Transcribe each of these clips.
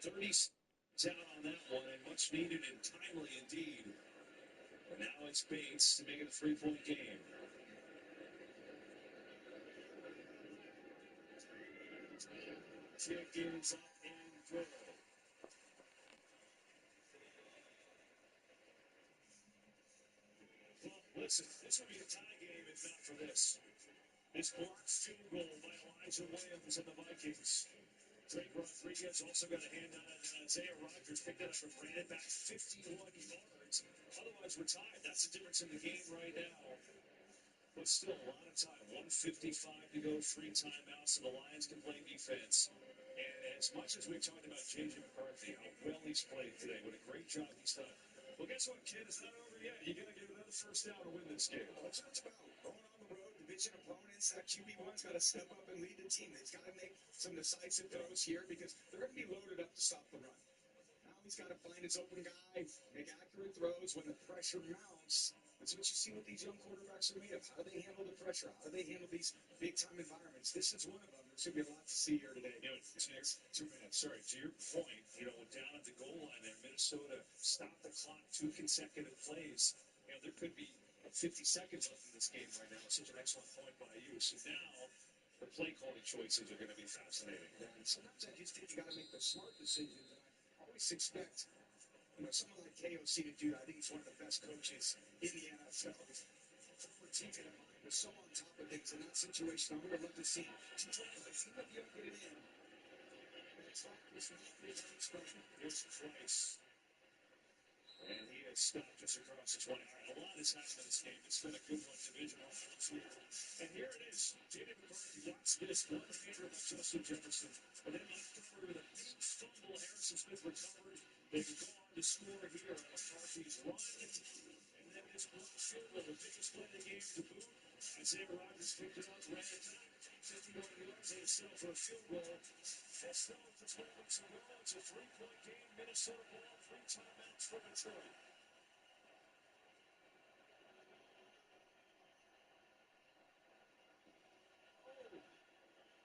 30 down on that one, and much needed and timely indeed. And now it's Bates to make it a 3-point game. Kick is up and good. Well, listen, this would be a tie game if not for this. This blocked field goal by Elijah Williams and the Vikings. Drake Rodriguez also got a hand on it, and Isaiah Rodgers picked it up and ran it back 51 yards. Otherwise, we're tied. That's the difference in the game right now. But still a lot of time. 1:55 to go, 3 timeouts, and the Lions can play defense. And as much as we've talked about J.J. McCarthy, how well he's played today, what a great job he's done. Well, guess what, kid? It's not over yet. You got to get another first down to win this game. That's what it's about. Going on the road, division opponents, that QB1's got to step up and lead the team. He's got to make some decisive throws here because they're going to be loaded up to stop the run. Now he's got to find his open guy, make accurate throws when the pressure mounts. That's what you see what these young quarterbacks are made of. How do they handle the pressure? How do they handle these big-time environments? This is one of them. There's going to be a lot to see here today. You know, this next 2 minutes, sorry, to your point, down at the goal line there, Minnesota stopped the clock 2 consecutive plays. There could be 50 seconds left in this game right now. Such an excellent point by you. So now the play calling choices are going to be fascinating. Yeah, and sometimes I just think you got to make the smart decisions. And I always expect someone like KOC to do that. I think he's one of the best coaches in the NFL. Former teammate of mine was so on top of things in that situation. I would have loved to see even if you don't get it in. It's not special. Here's Price. And he has stopped just across the 20. A lot has happened in this game. It's been a good one, divisional. And here it is. J.J. McCarthy wants this one hander by Justin Jefferson. And then after with a big fumble, Harrison Smith recovered. They can go on to score here on McCarthy's run. And then this block field goal, the biggest play of the game to boot. Isaiah Rodgers picked it up, ran it back. 51 yards, they settle for a field goal. That's not for 12 minutes to go. It's a 3-point game. Minnesota ball, 3 timeouts for Detroit.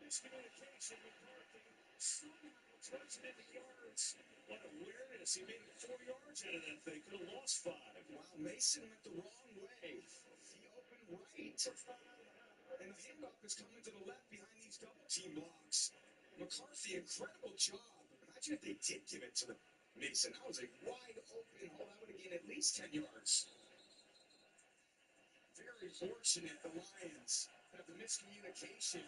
Miscommunication, McCarthy somehow turns it into yards. What awareness. He made 4 yards out of that thing. Could have lost 5. Wow, Mason went the wrong way. He opened right. And the handoff is coming to the left behind these double team blocks. McCarthy, incredible job. Imagine if they did give it to the Mason. That was a wide open hole. That would have gained at least 10 yards. Very fortunate the Lions have the miscommunication.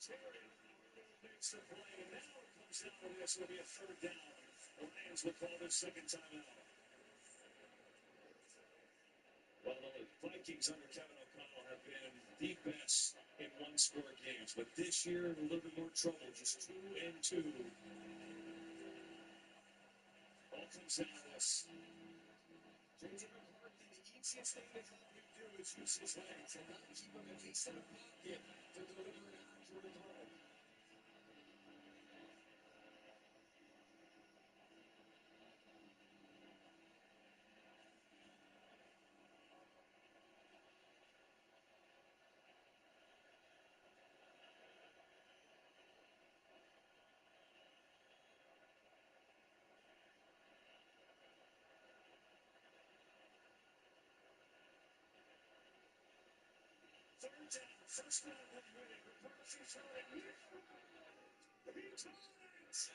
Terry makes the play, and now it comes down to this. Will be a 3rd down. The Lions will call their 2nd timeout. Well, the Vikings under Kevin O'Connell have been the best in one-score games, but this year a little bit more trouble, just 2-2. All comes down to this. J.J. McCarthy, the easiest thing to help him do is use his legs and not keep him at least in a pocket to deliver an accurate throw. Third down, first down, one minute. McCarthy throwing it. He ties.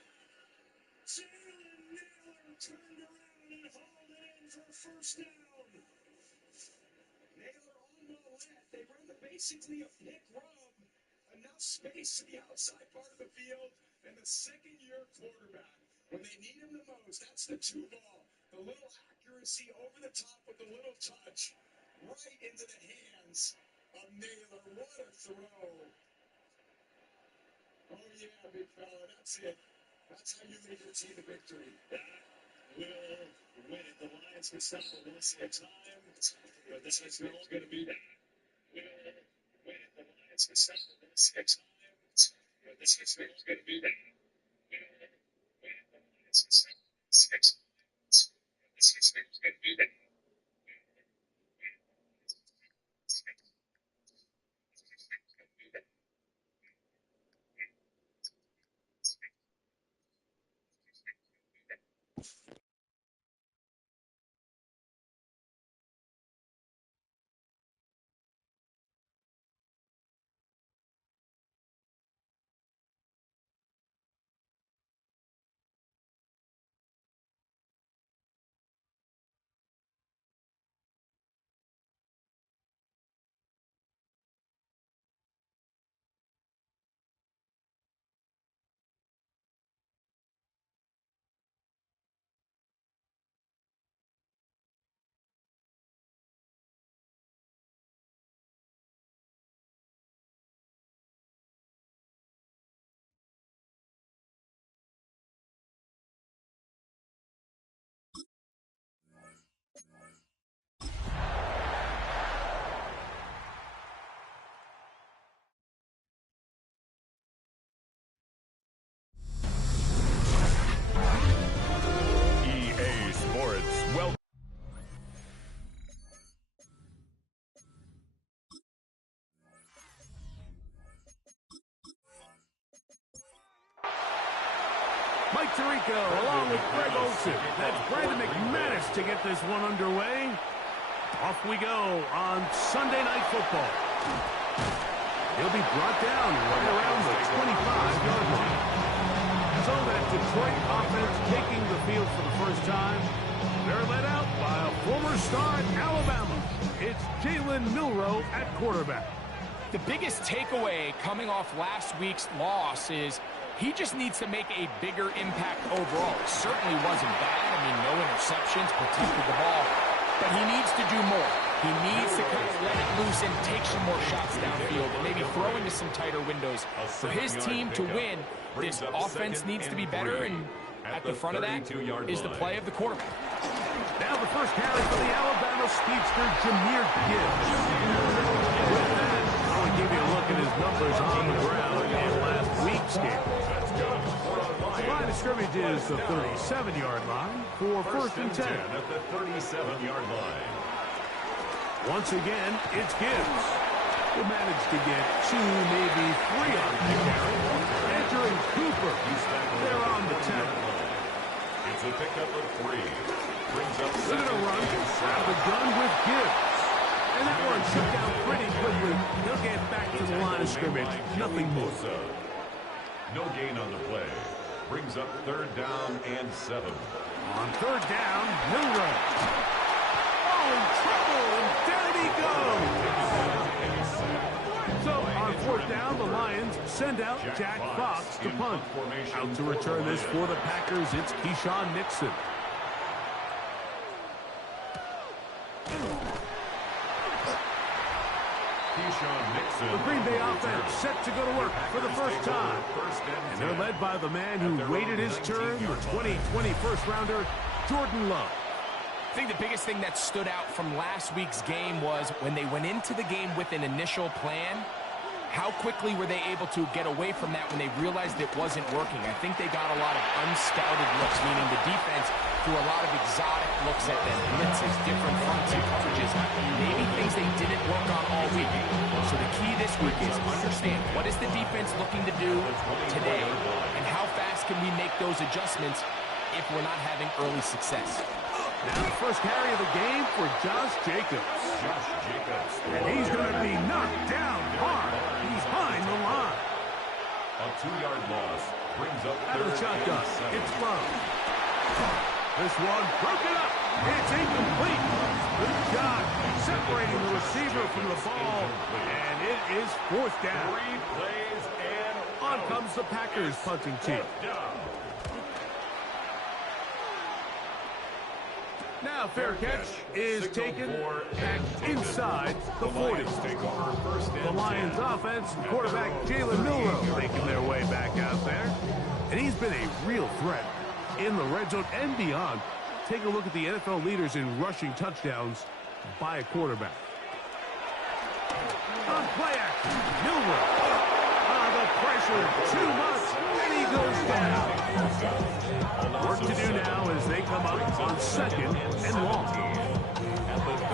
Jalen Nailor turned around and hauled it in for a first down. Nailor on Millette. They run the basically a pick rub. Enough space to the outside part of the field. And the second-year quarterback, when they need him the most, that's the 2 ball. The little accuracy over the top with the little touch. Right into the hands of Nailor. What a throw. Oh, yeah, big fella. That's it. That's how you lead your team to victory. That will win it. The Lions can stop it once at a time, but that's all going to be that. It's the 6 but the 6 is going to be that. It's the 6 the 6 is going to be that. EA Sports. Well. Mike Tirico along with Greg Olson. That's Brandon McManus to get this one underway. Off we go on Sunday Night Football. He'll be brought down right around the 25-yard line. So that Detroit offense taking the field for the first time. They're led out by a former star at Alabama. It's Jalen Milroe at quarterback. The biggest takeaway coming off last week's loss is he just needs to make a bigger impact overall. It certainly wasn't bad. I mean, no interceptions, protected the ball. But he needs to do more. He needs to kind of let it loose and take some more shots downfield and maybe throw into some tighter windows. For his team to win, this offense needs to be better, and at the front of that is the play of the quarterback. Now the first carry for the Alabama speedster, Jahmyr Gibbs. With that, I want to give you a look at his numbers on the ground in last week's game. Line of scrimmage is the 37-yard line for first and 10. At the 37-yard line. Once again, it's Gibbs. He managed to get 2, maybe 3 on the carry. Entering Cooper. They're on the 10. It's a pickup of 3. Brings up They're going to run out of the gun with Gibbs. And that one shut down pretty quickly. They'll get back to the line of scrimmage. Nothing more. No gain on the play. Brings up 3rd down and 7. On 3rd down, Milroe. Oh, in trouble, and there he goes. So on 4th down, the Lions send out Jack Fox to punt. Out to return this for the Packers, it's Keyshawn Nixon. The Green Bay offense set to go to work for the first time. And they're led by the man who waited his turn, the 2020 first-rounder, Jordan Love. I think the biggest thing that stood out from last week's game was when they went into the game with an initial plan, how quickly were they able to get away from that when they realized it wasn't working? I think they got a lot of unscouted looks, meaning the defense threw a lot of exotic looks at them, blitzes, different fronts and coverages, maybe things they didn't work on all week. So the key this week is understand what is the defense looking to do today, and how fast can we make those adjustments if we're not having early success. Now the first carry of the game for Josh Jacobs. And he's going to be knocked down hard behind the line. A 2-yard loss brings up Out of the shotgun, it's Love. This one broken up. It's incomplete. Good job separating the receiver from the ball. And it is 4th down. 3 plays and on comes the Packers punting team. Now fair catch is taken back inside the 40. The Lions offense and quarterback Jalen Milroe making their way back out there. And he's been a real threat in the red zone and beyond. Take a look at the NFL leaders in rushing touchdowns by a quarterback. On play action, Milroe. The pressure, too much, and he goes down. Work to do now as they come up on second and long.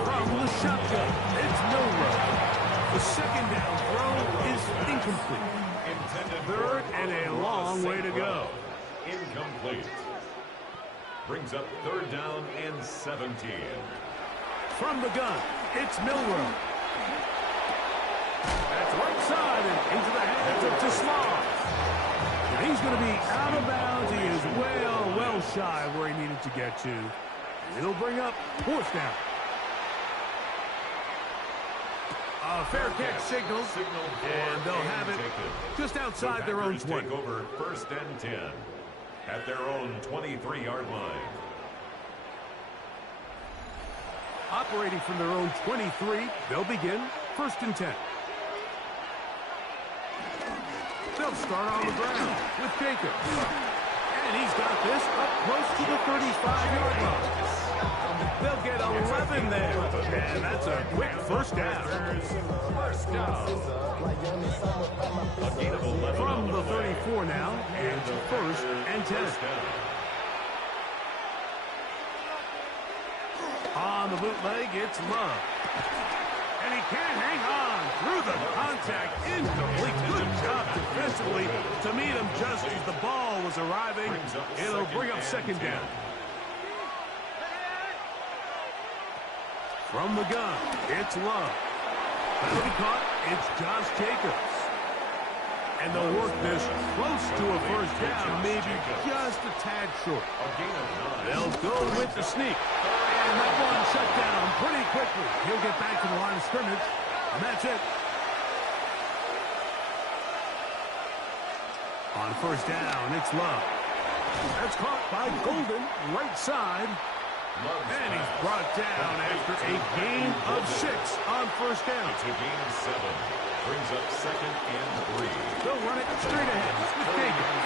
From the shotgun, it's Milroe. The second down throw is incomplete. Third and a long way to go. Incomplete. Brings up third down and 17. From the gun, it's Milroe. That's right side and into the hands of Tismar. And he's going to be out of bounds. He is well shy where he needed to get to. And it'll bring up fourth down. A fair catch signal, and they'll have it just outside their own 20. Take over first and 10 at their own 23-yard line. Operating from their own 23, they'll begin first and 10. They'll start on the ground with Jacobs. And he's got this up close to the 35-yard line. They'll get 11 there. And that's a quick first down. From the 34 now, and first and 10. On the bootleg, it's Love. And he can't hang on through the contact. Incomplete. Good job defensively to meet him just as the ball was arriving. It'll bring up second down. From the gun, it's Love. That'll be caught. It's Josh Jacobs. And they'll work this close to a first down, maybe just a tad short. They'll go with the sneak. And that one shut down pretty quickly. He'll get back to the line of scrimmage, and that's it. On first down, it's Love. That's caught by Golden, right side. And he's brought down after a gain of 6 on first down. It's a gain of 7. Brings up second and 3. They'll run it straight ahead with Jacobs.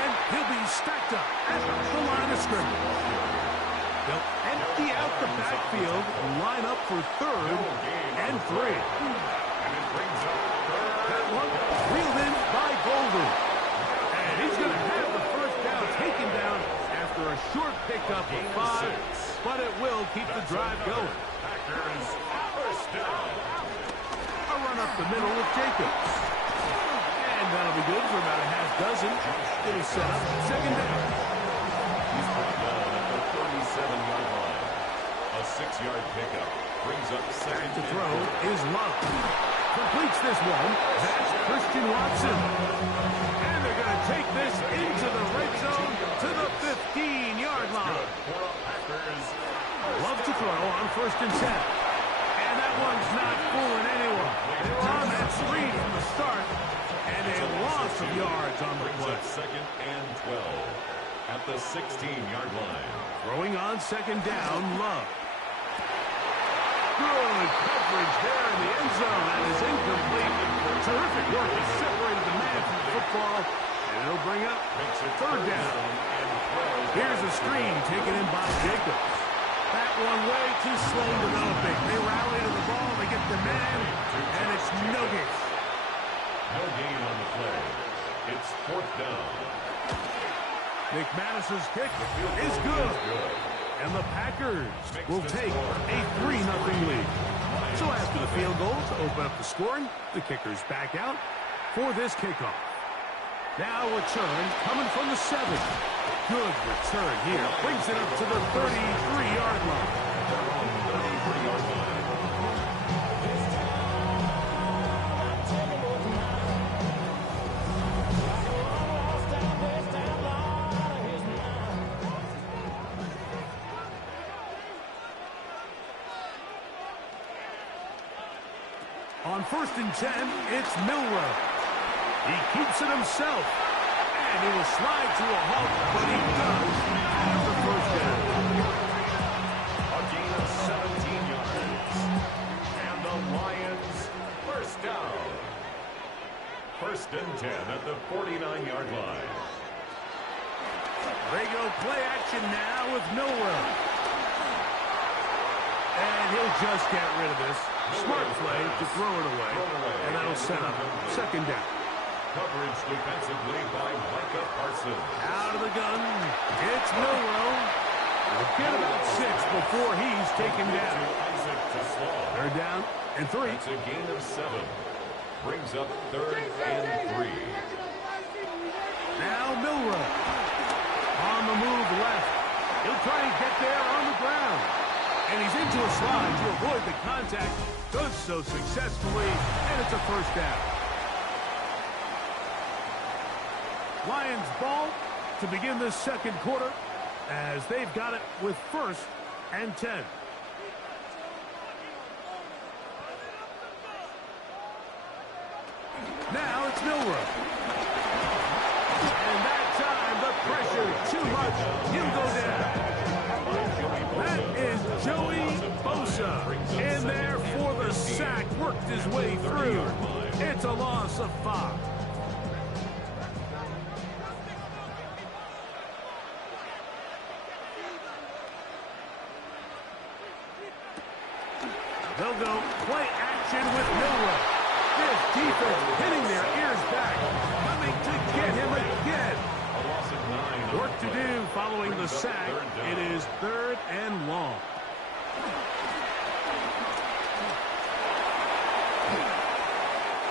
And he'll be stacked up at the line of scrimmage. They'll empty out the backfield, line up for third and 3. And it brings up third. That one reeled in by Golden. And he's going to have the first down taken down after a short pickup of 5, but it will keep the drive going. Packers first down. A run up the middle with Jacobs. And that'll be good for about a half dozen. It'll set up second down. He's brought down at the 37-yard line. A 6-yard pickup brings up second To and throw 4. is Love. Completes this one. That's Christian Watson. And they're going to take this into the red zone to the 15-yard line. For a Packers. Love to throw on first and 10. And that one's not fooling anyone. They were on that screen from the start. And a loss of yards on the Brings play. up second and 12 at the 16-yard line. Throwing on second down, Love. Good coverage there in the end zone. That is incomplete. Terrific work. He separated the man from the football. And it'll bring up Makes it third down. and 12. Here's a screen taken in by Jacobs. That one way too slow developing. They rally to the ball. They get the man. And it's no gain. No gain on the play. It's fourth down. McManus's kick is good. And the Packers will take a 3-0 lead. So after the field goal to open up the scoring, the kicker's back out for this kickoff. Now return coming from the 7. Good return here. Brings it up to the 33-yard line. 33-yard line. On first and 10, it's Milroe. He keeps it himself. And he will slide to a halt, but he does have the first down. A gain of 17 yards. And the Lions first down. First and 10 at the 49-yard line. They go play action now with Milroe. And he'll just get rid of this. Smart play to throw it away, and that'll set up second down. Coverage defensively by Micah Parsons. Out of the gun, it's Milroe. He'll get about 6 before he's taken down. Isaac to Slaw. They're down and 3. It's a gain of 7. Brings up 3rd and 3. Now Milroe. On the move left. He'll try and get there on the ground. And he's into a slide to avoid the contact. Does so successfully, and it's a first down. Lions ball to begin this second quarter as they've got it with 1st and 10. Now it's Milroe. And that time, the pressure too much. He'll go down. That is Joey Bosa in there for the sack. Worked his way through. It's a loss of 5. They'll go play action with Milroe. This defense hitting their ears back, coming to get him again. A loss of 9. Work to do following the sack. It is 3rd and long.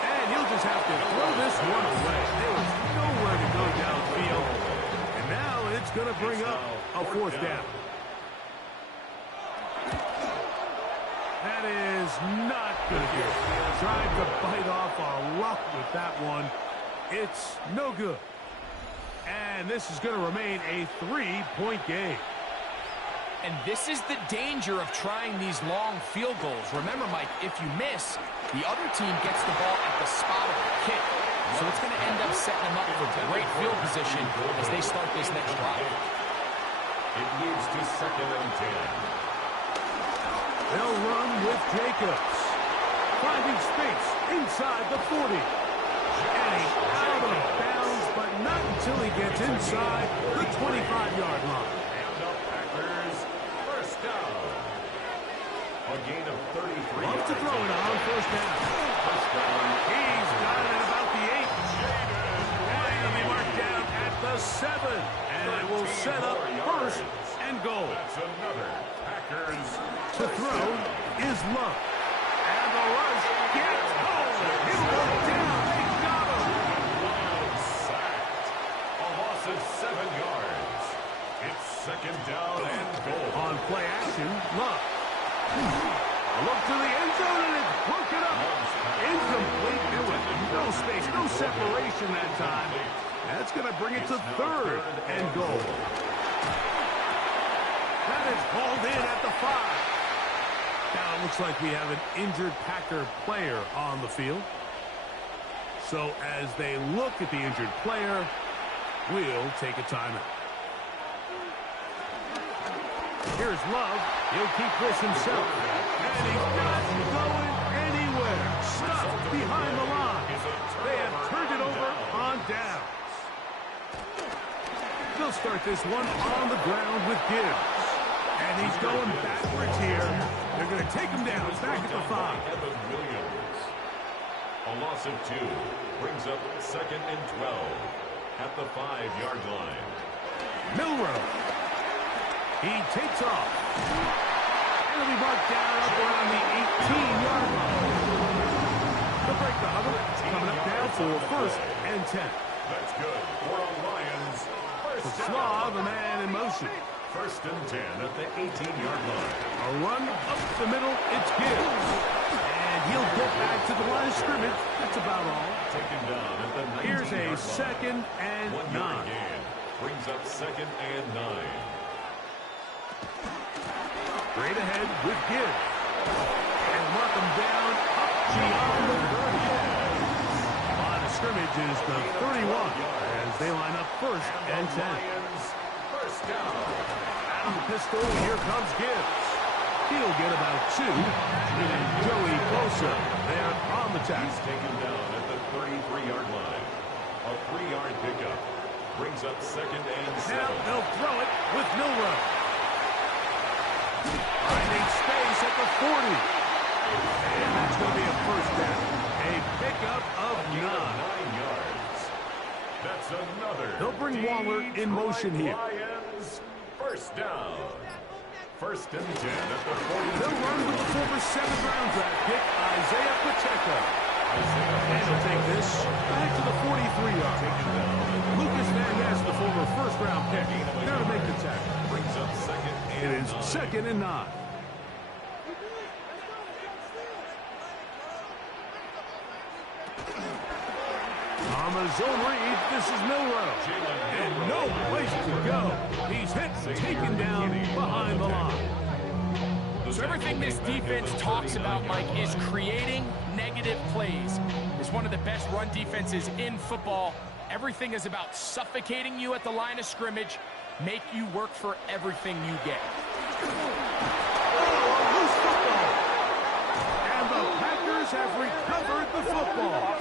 And he'll just have to throw this one away. There was nowhere to go downfield. And now it's going to bring up a 4th down. That is not good. Trying to bite off a lot with that one. It's no good. And this is going to remain a 3-point game. And this is the danger of trying these long field goals. Remember, Mike, if you miss, the other team gets the ball at the spot of the kick. So it's going to end up setting them up for great field position as they start this next drive. It moves to 2nd and 10. They'll run with Jacobs. Finding space inside the 40. And he's out of bounds, but not until he gets inside the 25-yard line. And the Packers, 1st down. A gain of 33. Loves to throw it on 1st down. 1st down. He's got it at about the 8. And he'll be marked down at the 7. And it will set up 1st and goal. That's another Packers. To throw is Love. And the rush gets home. He'll go down. They got him. Lions sacked. A loss of 7 yards. It's 2nd down and goal. On play action, Love. A look to the end zone, and it's broken up. Incomplete. There was no space, no separation that time. That's going to bring it to 3rd and goal. That is hauled in at the 5. Now it looks like we have an injured Packer player on the field. So as they look at the injured player, we'll take a timeout. Here's Love. He'll keep this himself. And he's not going anywhere. Stuffed behind the line. They have turned it over on downs. They'll start this one on the ground with Gibbs. And he's going backwards here. They're going to take him down. Back at the 5. Evan Williams. A loss of 2. Brings up 2nd and 12. At the 5-yard line. Milroe. He takes off. And he'll be marked down up around the 18-yard line. They'll break the huddle. Coming up now for 1st and 10. That's good for a Lions. The Slaw, the man in motion. 1st and 10 at the 18-yard line. A run up the middle. It's Gibbs. And he'll get back to the line of scrimmage. That's about all. Taken down at the 19-yard line. Here's a 2nd and 1 9. yard gain. Brings up 2nd and 9. Straight ahead with Gibbs. And mark him down up beyond the 30. Line of scrimmage is the 31 as they line up 1st and 10. Lions, 1st down. Out of the pistol, here comes Gibbs. He'll get about 2. And Joey Bosa there on the tackle. He's taken down at the 33-yard line. A 3-yard pickup. Brings up 2nd and 7. Now they'll throw it with Milroe. Finding space at the 40. And that's going to be a first down. A pickup of 9. 9 yards. That's another. They'll bring Waller in motion here. Lions, first down. First and 10 at the 40. They'll run with the former 7th-round draft pick, Isaiah Pacheco. And he'll take this back to the 43-yard. Lucas Van Ness, the former first-round pick, there to make the tackle. Brings up second and It is 9. second and 9. On the zone read, this is Milrow. And no place to go. He's hit and taken down behind the line. So everything this defense talks about, Mike, is creating negative plays. It's one of the best run defenses in football. Everything is about suffocating you at the line of scrimmage, make you work for everything you get. Loose football. And the Packers have recovered the football.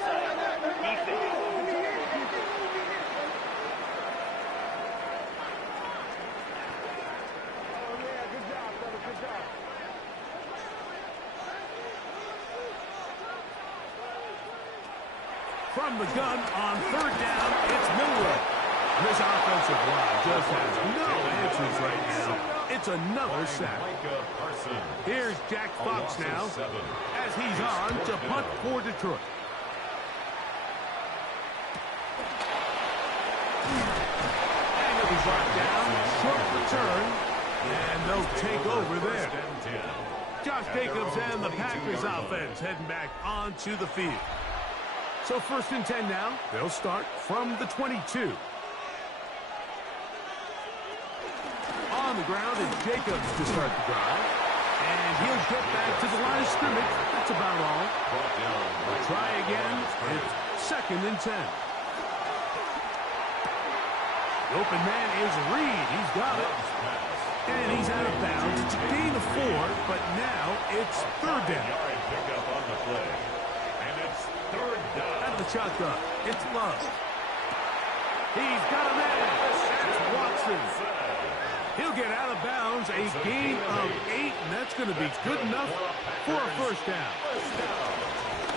From the gun on 3rd down, it's Milrow. This offensive line just has no answers right now. It's another sack. Micah Parsons. Here's Jack Fox now as he's on to punt for Detroit. And he'll be brought down, short return, and they'll take over there. Josh Jacobs and the Packers offense heading back onto the field. So 1st and 10 now. They'll start from the 22. On the ground is Jacobs to start the drive. And he'll get back to the line of scrimmage. That's about all. We'll try again. It's 2nd and 10. The open man is Reed. He's got it. And he's out of bounds. It's a gain of 4, but now it's 3rd down. Pickup on the play. And it's 3rd down. Out of the shotgun, it's Love. He's got a man. That's Watson. He'll get out of bounds, a gain of 8, and that's going to be good enough for a first down.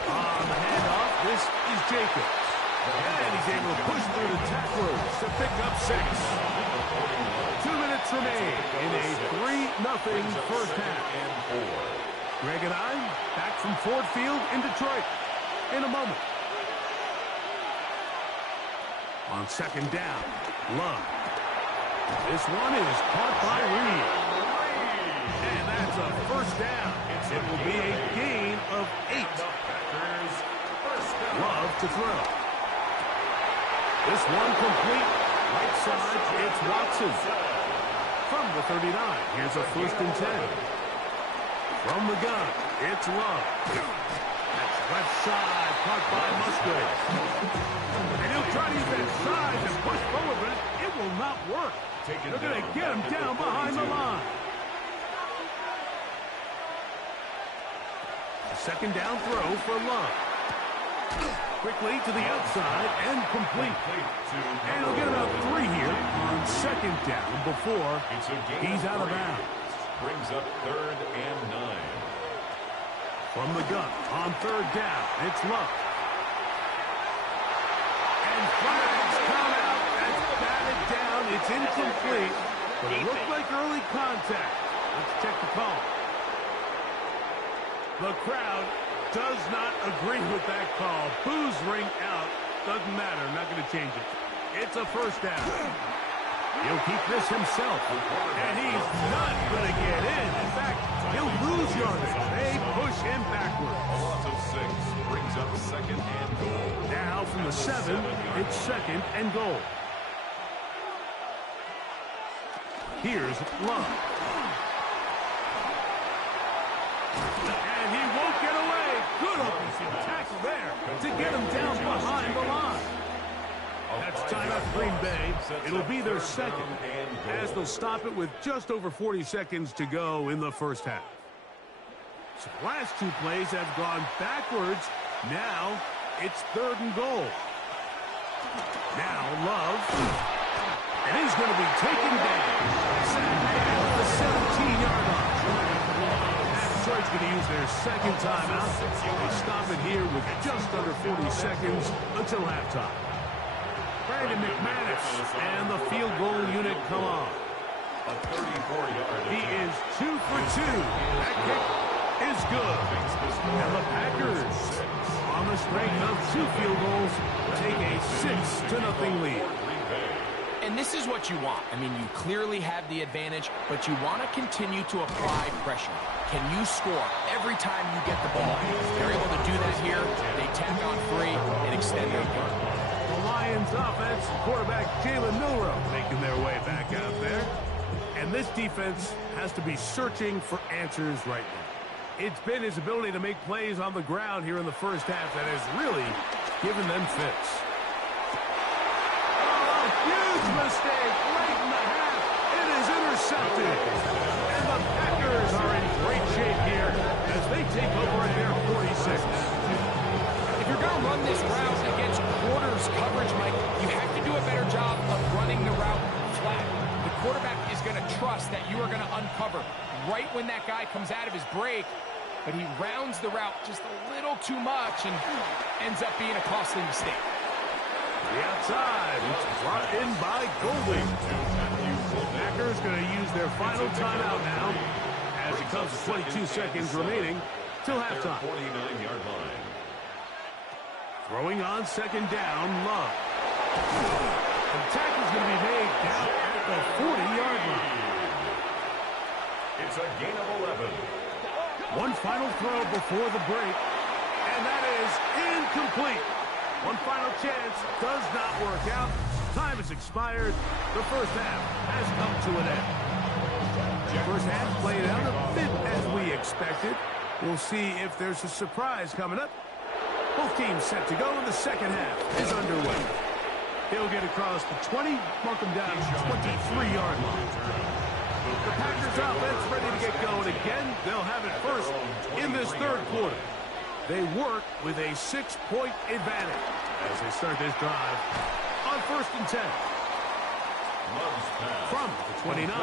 On the handoff, this is Jacobs. And he's able to push through the tacklers to pick up 6. 2 minutes remain in a 3-0 first half. Greg and I back from Ford Field in Detroit in a moment. On 2nd down, Love. This one is caught by Reed. And that's a first down. It will be a gain of 8. Love to throw. This one complete. Right side, it's Watson. From the 39, here's a 1st and 10. From the gun, it's Love. That's left side, caught by Musgrave. And he'll try to use that side to push forward, but it will not work. They're going to get him down behind the line. 2nd down throw for Love. Quickly to the outside and complete. And he'll get about 3 here on 2nd down before he's out of bounds. Brings up 3rd and 9. From the gun on 3rd down, it's Love. And flags come out. That's batted down. It's incomplete. But it looked like early contact. Let's check the call. The crowd does not agree with that call. Boos ring out. Doesn't matter. Not going to change it. It's a first down. He'll keep this himself. And he's not going to get in. In fact, he'll lose yardage. They push him backwards. A loss of 6 brings up 2nd and goal. Now from the 7, it's 2nd and goal. Here's Love. And he won't get away. Good offensive tackle there to get him down behind the line. That's timeout Green Bay. It'll be their 2nd as they'll stop it with just over 40 seconds to go in the first half. So the last 2 plays have gone backwards. Now it's 3rd and goal. Now Love. And he's going to be taken down. Sacked at the 17-yard line. And Detroit's going to use their second timeout. They stop it here with just under 40 seconds until halftime. Brandon McManus and the field goal unit come on. A 34-yard. He is 2 for 2. That kick is good. And the Packers, on the strength of 2 field goals, take a 6-0 lead. And this is what you want. I mean, you clearly have the advantage, but you want to continue to apply pressure. Can you score every time you get the ball? They're able to do that here. They tack on 3 and extend their lead. The Lions offense, quarterback Jalen Milroe making their way back out there. And this defense has to be searching for answers right now. It's been his ability to make plays on the ground here in the first half that has really given them fits. Huge mistake late in the half. It is intercepted. And the Packers are in great shape here as they take over at their 46. If you're going to run this route against quarters coverage, Mike, you have to do a better job of running the route flat. The quarterback is going to trust that you are going to uncover right when that guy comes out of his break, but he rounds the route just a little too much and ends up being a costly mistake. The outside, it's brought in by Golding. Packers going to use their final timeout now as it comes to 22 seconds remaining till halftime. 49-yard line. Throwing on second down, Love. The tackle is going to be made down at the 40-yard line. It's a gain of 11. One final throw before the break, and that is incomplete. One final chance does not work out. Time has expired. The first half has come to an end. The first half played out a bit as we expected. We'll see if there's a surprise coming up. Both teams set to go, and the second half is underway. He'll get across the 20, mark him down to the 23-yard line. The Packers offense ready to get going again. They'll have it first in this third quarter. They work with a 6-point advantage as they start this drive on 1st and 10. From the 29,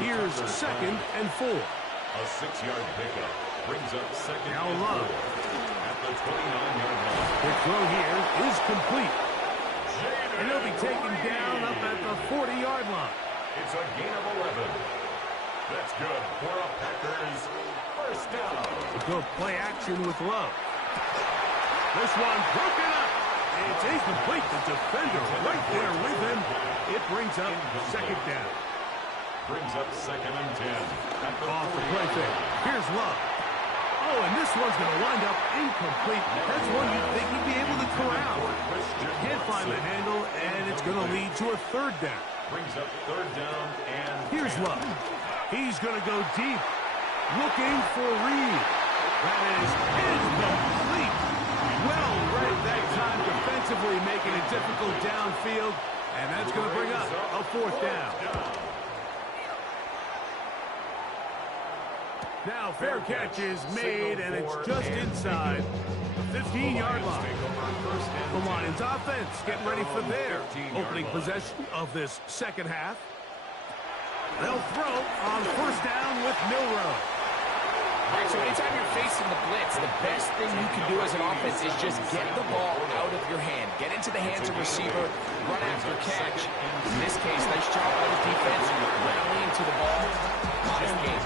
here's 2nd and 4. A 6-yard pickup brings up 2nd Now and Love. 4 at the 29-yard line. The throw here is complete. And he'll be taken down up at the 40-yard line. It's a gain of 11. That's good for a Packers first down. We'll go play action with Love. This one broken up. It's incomplete. The defender right there with him. It brings up second down. Brings up 2nd and 10 at the Off the 40. play fake. Here's Love. Oh, and this one's going to wind up incomplete. That's one you'd think he'd be able to corral. Can't find the handle, and it's going to lead to a 3rd down. Brings up 3rd down and Here's Love. He's going to go deep. Looking for Reed. That is incomplete. Well read that time defensively, making it difficult downfield. And that's going to bring up a 4th down. Now fair catch is made, and it's just inside the 15-yard line. The Lions offense getting ready for their opening possession of this second half. They'll throw on 1st down with Milroe. All right, so anytime you're facing the blitz, the best thing you can do as an offense is just get the ball out of your hand. Get into the hands of receiver, run after catch. In this case, nice job by the defense, rallying to the ball. Modest game.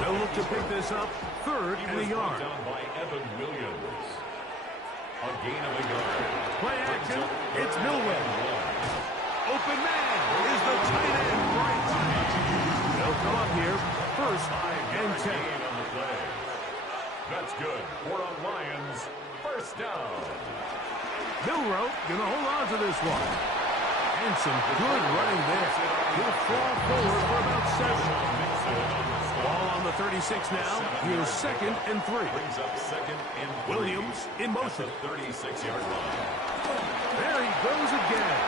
They'll look to pick this up 3rd and a yard. down by Evan Williams. A gain of a yard. Play action, it's Milroe. Open man is the tight end right. They'll come up here 1st and 10. On the play. That's good for a Lions first down. Milroe gonna hold on to this one. And some good running there. He'll fall forward for about 7. Ball on the 36 now. Here's 2nd and 3. Brings up 2nd and 3. Williams in motion. At the 36-yard line. There he goes again.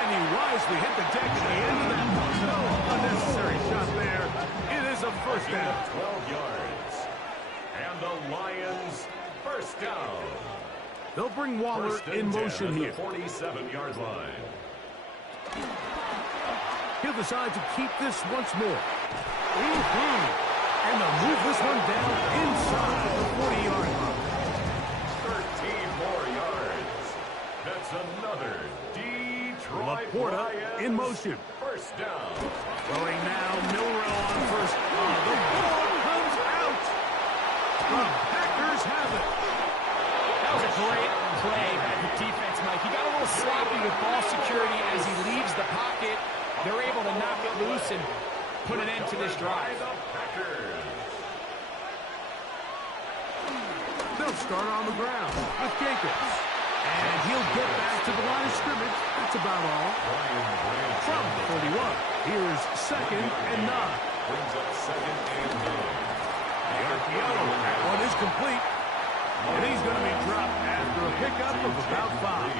And he wisely hit the deck at the end of that one. No unnecessary shot there. It is a 1st down. 12 yards. And the Lions first down. They'll bring Waller First and in 10 motion at here. the 47-yard line. He'll decide to keep this once more. And they'll move this one down inside the 40-yard line. 13 more yards. That's another Detroit Laporta Lions in motion. first down. Throwing now, Milroe on first. Oh, the ball comes out. The Packers have it. That was a great play by the defense, Mike. He got a little sloppy with ball security as he leaves the pocket. They're able to knock it loose and put an end to this drive. The Packers. They'll start on the ground with Jacobs. And he'll get back to the line of scrimmage. That's about all. From the 31, here's 2nd and 9. Brings up 2nd and 9. The RPO, that one is complete. And he's going to be dropped after a pickup of about 5.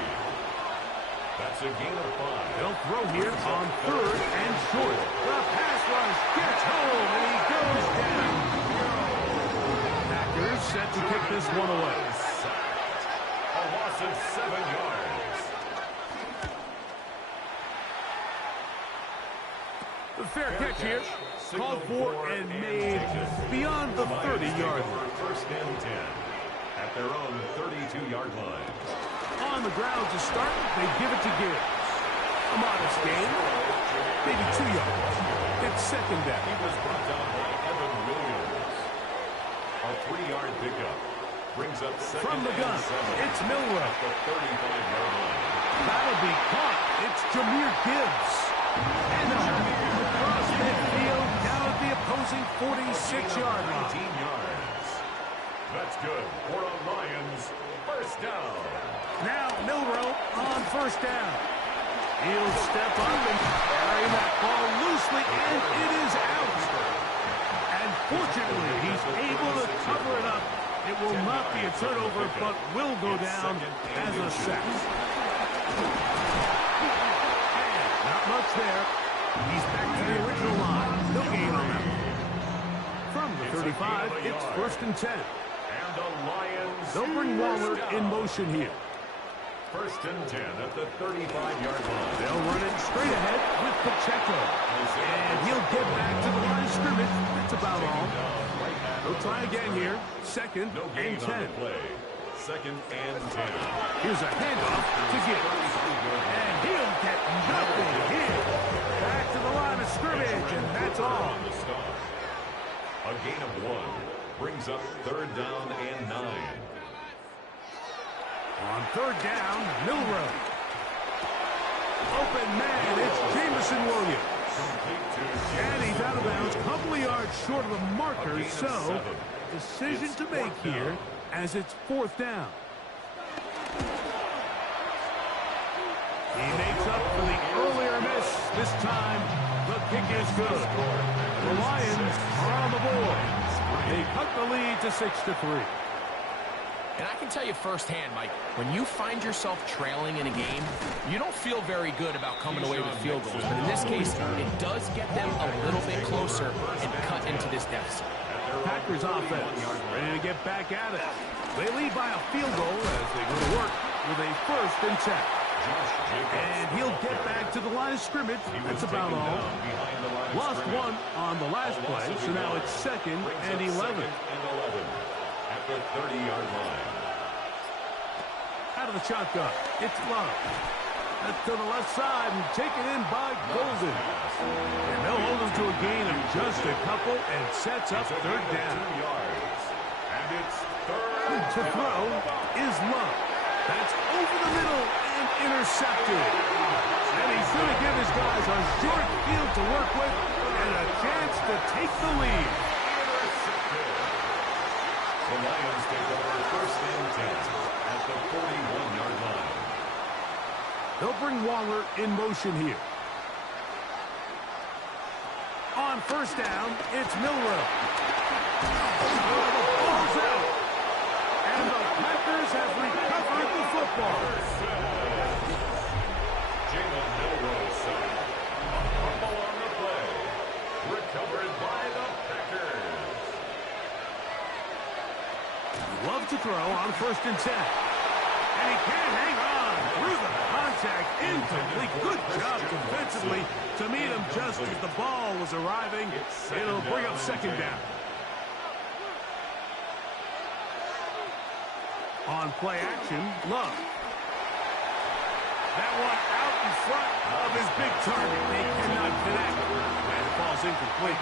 That's a gain of 5. They'll throw here on 3rd and short. The pass rush gets home, and he goes down. Packers set to kick this one away. A loss of 7 yards. The fair catch here, called for and made beyond the 30-yard line. 1st and 10 at their own 32-yard line. On the ground to start, they give it to Gibbs. A modest gain, maybe 2 yards. It's 2nd down. He was brought down by Evan Williams. A 3-yard pickup brings up 2nd From the gun, and 7 it's Milroe. at the 35-yard line. That'll be caught. It's Jahmyr Gibbs. And across midfield, down at the opposing 46-yard line. 19 yards. That's good for a Lions first down. Now Milroe on 1st down. He'll step up and carry that ball loosely, and it is out. And fortunately, he's able to cover it up. It will not be a turnover, but will go down as a sack. And not much there. He's back to the original line. No gain on that. From the 35, it's 1st and 10. And the Lions. They'll bring Waller in motion here. 1st and 10 at the 35-yard line. They'll run it straight ahead with Pacheco. And he'll get back to the line of scrimmage. That's about all. They'll try again here. 2nd No and gain on 10. the play. 2nd and 10. Here's a handoff to Gibbs. And he'll get nothing here. Back to the line of scrimmage, and that's all. On the stop. A gain of 1 brings up 3rd down and 9. On 3rd down, Milroe. Open man, it's Jameson Williams. And he's out of bounds, a couple of yards short of the marker, so decision to make here as it's 4th down. He makes up for the earlier miss. This time, the kick is good. The Lions are on the board. They cut the lead to 6-3. And I can tell you firsthand, Mike, when you find yourself trailing in a game, you don't feel very good about coming away with field goals. But in this case, it does get them a little bit closer and cut into this deficit. Packers offense ready to get back at it. They lead by a field goal as they go to work with a 1st and 10. And he'll get back to the line of scrimmage. That's about all. Lost 1 on the last play, so now it's 2nd and 11. At the 30-yard line. Out of the shotgun, it's Love. That's to the left side and taken in by Golden. And they'll hold him to a gain of just a couple and sets up 3rd down. 2 yards. And it's 3rd. To throw is Love. That's over the middle and intercepted. And he's going to give his guys a short field to work with and a chance to take the lead. The Lions take over 1st and 10 at the 41-yard line. They'll bring Waller in motion here. On 1st down, it's Milroe. The ball's out. And the Packers have recovered the football. Jalen Milroe sack. A fumble on the play. Recovered by the Packers. Love to throw on 1st and 10. And he can't hang on through the contact. Incomplete. Good job defensively to meet him just as the ball was arriving. It'll bring up 2nd down. On play action, Love. That one out in front of his big target. They cannot connect. And it falls incomplete.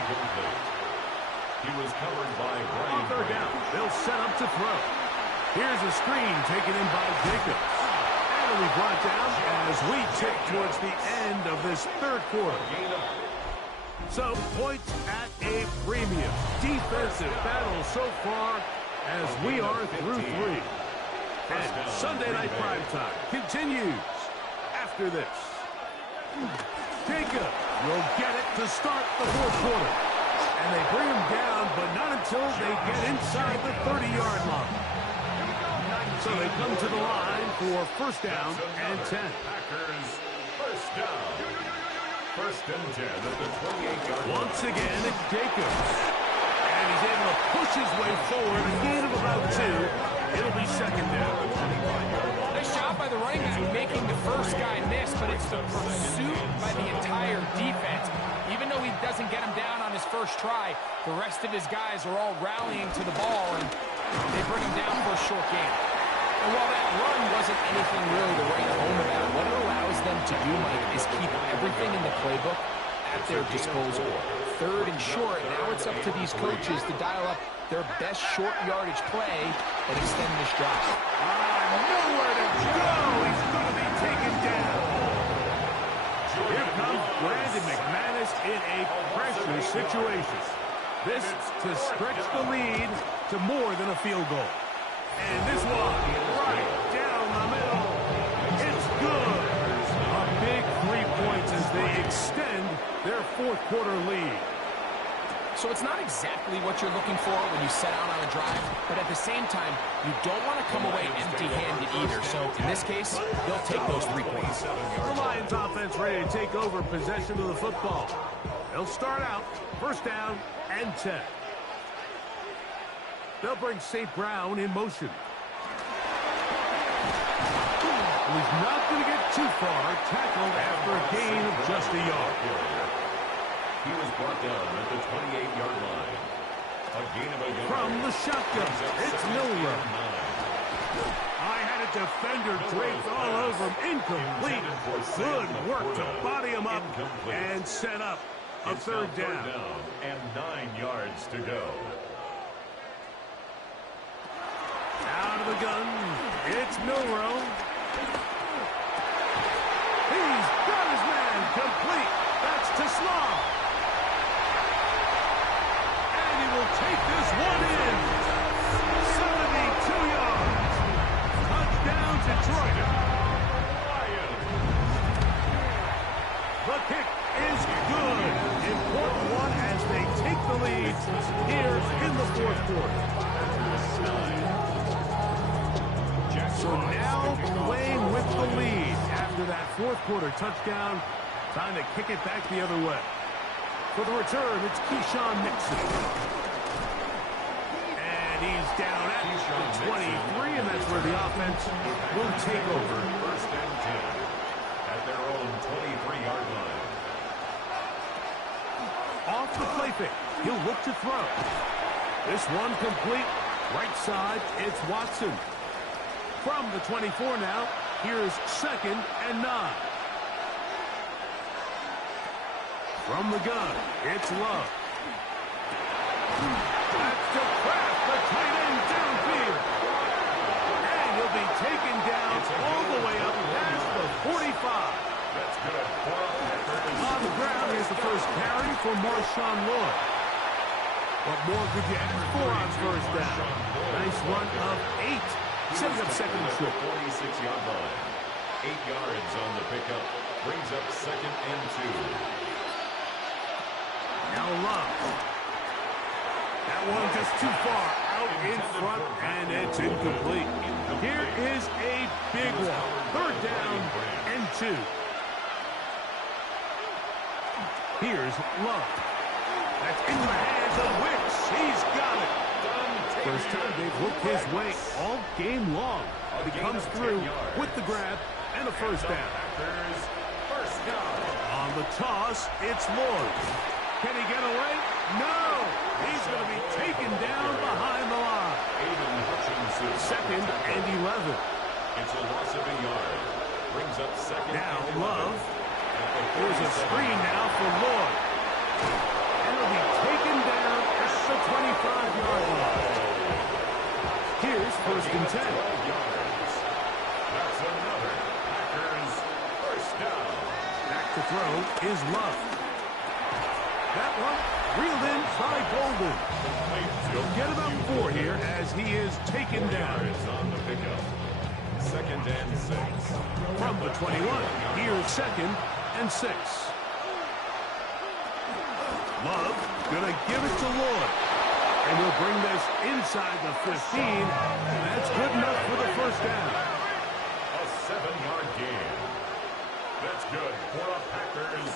He was covered by Brian. On third down, they'll set up to throw. Here's a screen taken in by Jacobs. And it'll be brought down as we tick towards the end of this third quarter. So, points at a premium. Defensive battle so far as we are through three. And Sunday Night Primetime continues after this. Jacob will get it to start the fourth quarter. And they bring him down, but not until they get inside the 30-yard line. So they come to the line for first down and 10. Packers first down. First and 10 at the 28-yard line. Once again, it's Jacobs. And he's able to push his way forward. A gain of about 2. It'll be second down. Nice job by the running back making the first guy miss, but it's the pursuit by the entire defense. Even though he doesn't get him down on his first try, the rest of his guys are all rallying to the ball, and they bring him down for a short gain. And while that run wasn't anything really to write home about, what it allows them to do, Mike, is keep everything in the playbook at their disposal. Third and short, now it's up to these coaches to dial up their best short yardage play and extend this drive. Nowhere to go. He's going to be taken down. Here comes Brandon McManus in a pressure situation. This to stretch the lead to more than a field goal. And this one, right down the middle. It's good. A big 3 points as they extend their fourth quarter lead. So it's not exactly what you're looking for when you set out on a drive, but at the same time, you don't want to come away empty-handed either. So in this case, they'll take those 3 points. The Lions offense ready to take over possession of the football. They'll start out first down and 10. They'll bring St. Brown in motion. He's not going to get too far, tackled after a gain of just a yard. He was brought down at the 28-yard line. A gain of a yard. From the shotgun, it's Milroe. I had a defender draped all over him. Incomplete. Good work to body him up and set up a third down. And 9 yards to go. Out of the gun, it's Milroe. He's got his man complete. That's to Slaw. And he will take this one in. 72 yards. Touchdown, Detroit. The kick is good. Important one as they take the lead here in the fourth quarter. So now playing with the lead after that fourth quarter touchdown. Time to kick it back the other way. For the return, it's Keyshawn Nixon. And he's down at the 23, and that's where the offense will take over. First and 10 at their own 23-yard line. Off the play fake, he'll look to throw. This one complete. Right side, it's Watson. From the 24 now, here's second and 9. From the gun, it's Love. That's to Kraft, the tight end downfield. And he'll be taken down all the way up past the 45. That's good. On the ground, here's the first carry for Marshawn Lloyd. What more could you ask for on first down? Nice run of 8. Setting up second and short. 46-yard line. 8 yards on the pickup. Brings up second and 2. Now Love. That one just too far out in front, and it's incomplete. Here is a big one. Third down and 2. Here's Love. That's into the hands of Wicks. He's got it. First time they've looked his way all game long. He comes through with the grab and a first down. On the toss, it's Lloyd. Can he get away? No! He's going to be taken down behind the line. Second and 11. brings up second. Now Love. Here's a screen now for Lloyd. And it'll be taken down at the 25-yard line. Here's first and 10. That's another Packers first down. Back to throw is Love. That one reeled in by Golden. He'll get about 4 here as he is taken down. Yards on the pickup. Second and 6. From the 21, here's second and 6. Love gonna give it to Lloyd. And he'll bring this inside the 15. And that's good enough for the first down. A 7-yard gain. That's good for a Packers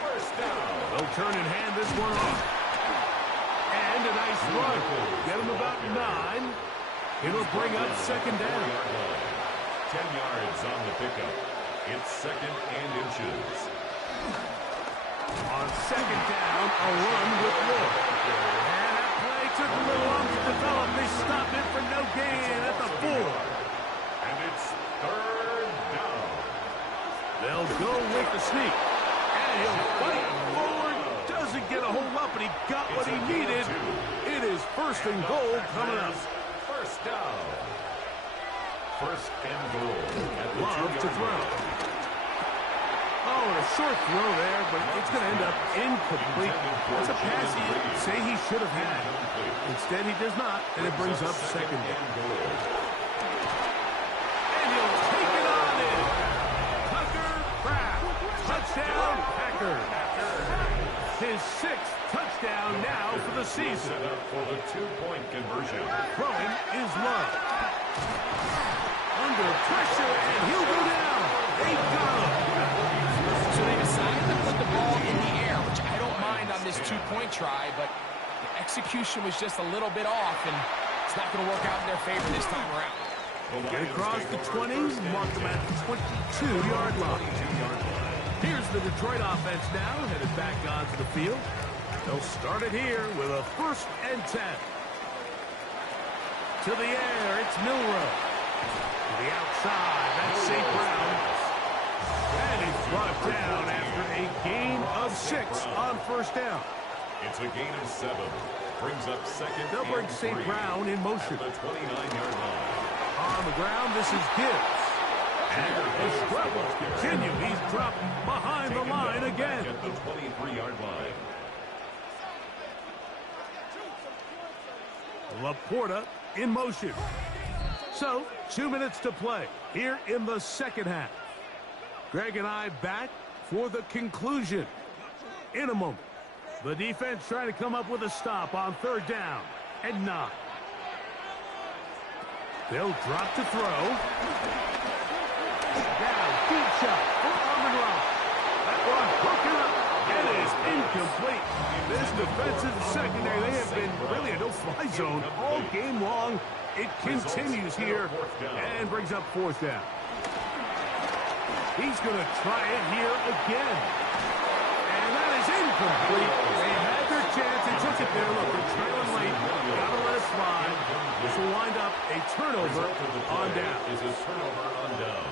first down. They'll turn and hand this one off. And a nice run. Get him about 9. It'll bring up second down. 10 yards on the pickup. It's second and inches. On second down, a run with Lloyd. And that play took a little long to develop. They stopped it for no gain at the 4. And it's third down. They'll go with the sneak. And he'll fight forward. Doesn't get a whole lot, but he got what he needed. It is first and goal coming up. First down. First and goal. Love to throw. Oh, and a short throw there, but it's going to end up incomplete. It's a pass he'd say he should have had. Instead, he does not, and it brings up second down. And he'll take it on in. Tucker Kraft. Touchdown, Packers. His 6th touchdown now for the season. Set up for the 2-point conversion. Throwing is Love. Under pressure, and he'll go down. They got him. So they decided to put the ball in the air, which I don't mind on this 2-point try, but the execution was just a little bit off, and it's not going to work out in their favor this time around. Get across the 20, mark them at the 22-yard line. Here's the Detroit offense now, headed back onto the field. They'll start it here with a first and 10. To the air, it's Milroe. To the outside, that's St. Brown. And he's brought down after a gain of 6 on first down. It's a gain of 7. Brings up second. They'll bring St. Brown in motion. At the 29-yard line. On the ground, this is Gibbs. And the struggles continue. He's dropped behind the line again. At the 23-yard line. Laporta in motion. So, 2 minutes to play here in the second half. Greg and I back for the conclusion in a moment. The defense trying to come up with a stop on third down and 9. They'll drop to throw. Now, deep shot for Amon-Ra. That one broken up. It is incomplete. This defensive secondary, they have been really a no-fly zone all game long. It continues here and brings up fourth down. He's going to try it here again. And that is incomplete. They had their chance. They took it there. Look, they're trailing late. Got to let it slide. This will wind up a turnover on down. Is a turnover on down.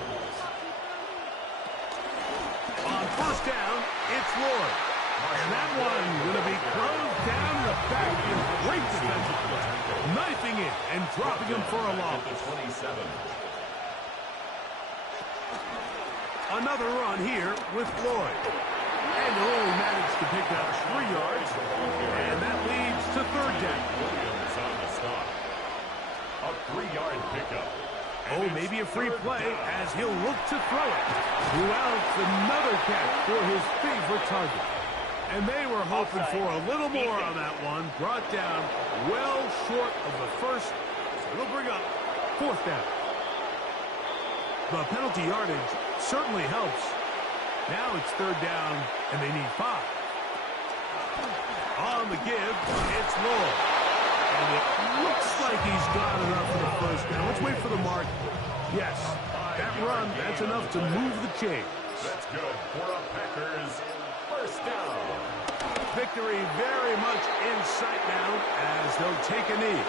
On first down, it's Lloyd. And that one going to be closed down the back in great defensive play. Knifing it and dropping him for a loss. At the 27. Another run here with Lloyd. And he'll only manage to pick up 3 yards. And that leads to third down. Williams on the stop. A 3-yard pickup. Oh, maybe a free play as he'll look to throw it. Throughout another catch for his favorite target. And they were hoping for a little more on that one. Brought down well short of the first. So it'll bring up fourth down. The penalty yardage certainly helps. Now it's third down, and they need 5. On the give, it's Lloyd. And it looks like he's got enough for the first down. Let's wait for the mark. Yes, that run, that's enough to move the chains. That's good for a Packers first down. Victory very much in sight now as they'll take a knee.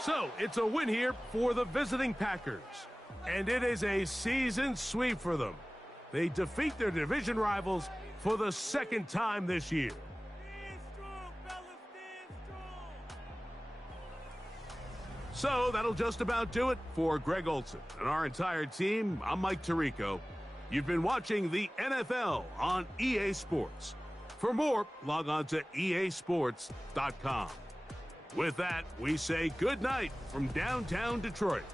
So, it's a win here for the visiting Packers. And it is a season sweep for them. They defeat their division rivals for the second time this year. So, that'll just about do it for Greg Olsen and our entire team. I'm Mike Tirico. You've been watching the NFL on EA Sports. For more, log on to easports.com. With that, we say good night from downtown Detroit.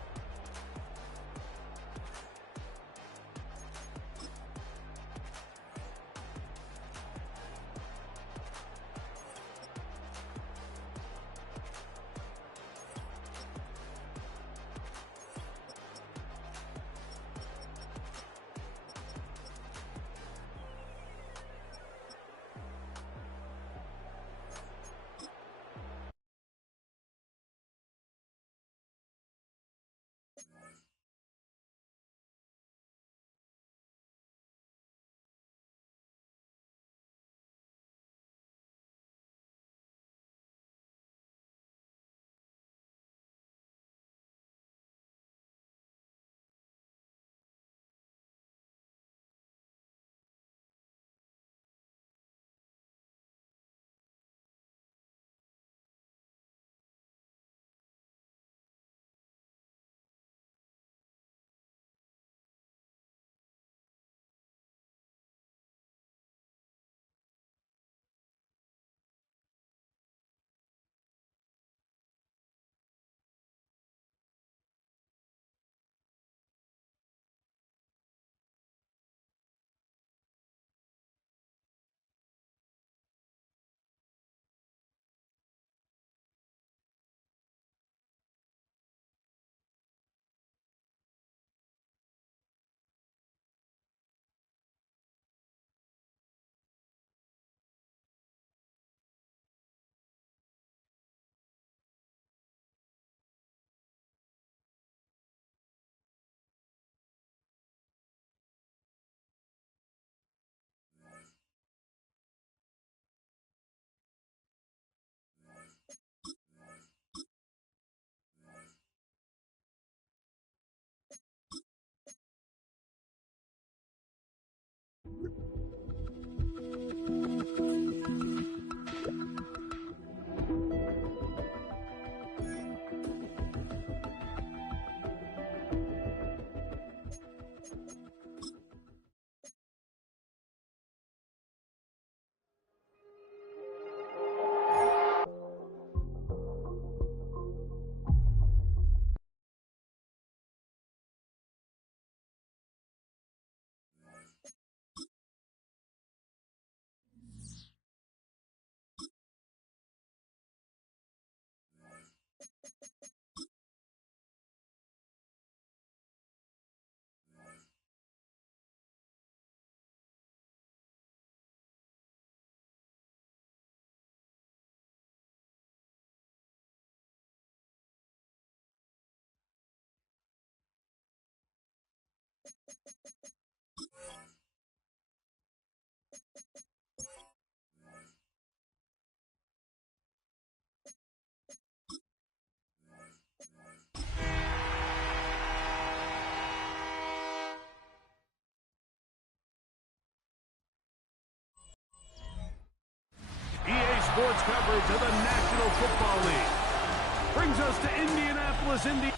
Sports coverage of the National Football League brings us to Indianapolis, Indiana.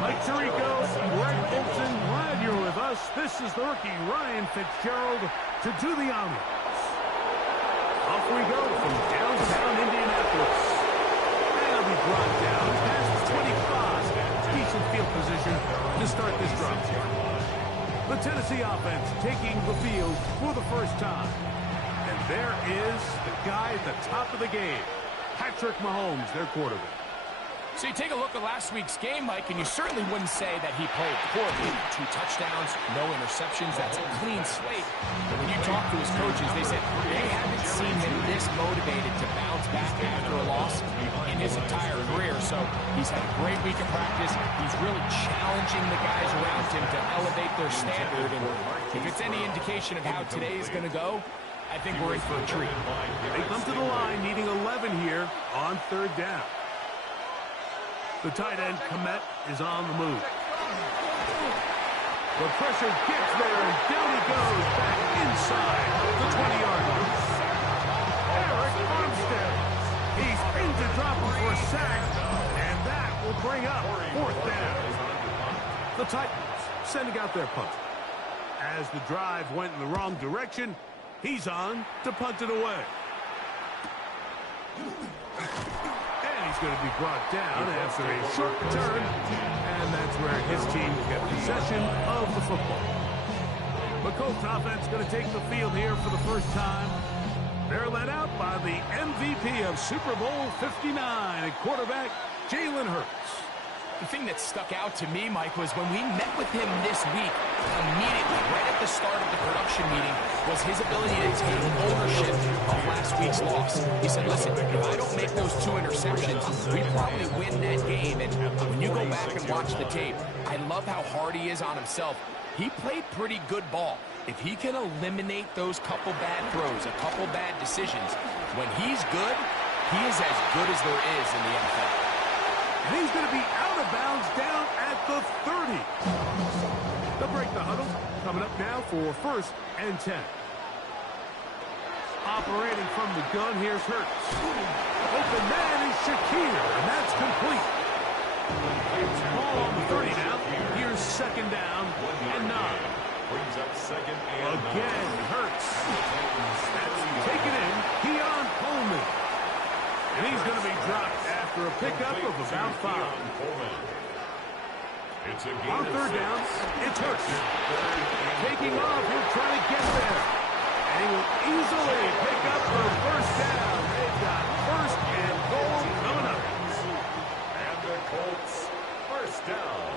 Mike Tirico, Greg Olsen, glad you're with us. This is the rookie Ryan Fitzgerald to do the honors. Off we go from downtown Indianapolis. And it'll be brought down past 25. Decent field position to start this drive. The Tennessee offense taking the field for the first time. And there is the guy at the top of the game, Patrick Mahomes, their quarterback. So you take a look at last week's game, Mike, and you certainly wouldn't say that he played poorly. 2 touchdowns, no interceptions. That's a clean slate. But when you talk to his coaches, they said they haven't seen him this motivated to bounce back after a loss in his entire career. So he's had a great week of practice. He's really challenging the guys around him to elevate their standard. And if it's any indication of how today is going to go, I think we're in for a treat. They come to the line needing 11 here on 3rd down. The tight end, Komet, is on the move. The pressure gets there, and down he goes back inside the 20-yard line. Eric Armstead. He's in to drop him for a sack, and that will bring up 4th down. The Titans sending out their punt. As the drive went in the wrong direction, he's on to punt it away. He's going to be brought down after a short return, and that's where his team will get possession of the football. The Colts offense going to take the field here for the first time. They're led out by the MVP of Super Bowl 59 at quarterback, Jalen Hurts. The thing that stuck out to me, Mike, was when we met with him this week, immediately, right at the start of the production meeting, was his ability to take ownership of last week's loss. He said, listen, if I don't make those 2 interceptions, we probably win that game. And when you go back and watch the tape, I love how hard he is on himself. He played pretty good ball. If he can eliminate those couple bad throws, a couple bad decisions, when he's good, he is as good as there is in the NFL. And he's going to be out of bounds down at the 30. They'll break the huddle. Coming up now for 1st and 10. Operating from the gun, here's Hurts. Open man is Shakir, and that's complete. Ball on the 30 now. Here's 2nd down and 9. Brings up 2nd and 9. Again, Hurts. That's taken in. Keon Coleman. And he's going to be dropped after a pickup of about 5. It's a on 3rd down, it's Hurts. Taking off, he'll try to get there. And he will easily pick up the 1st down. They've got 1st and goal coming up. And the Colts, 1st down.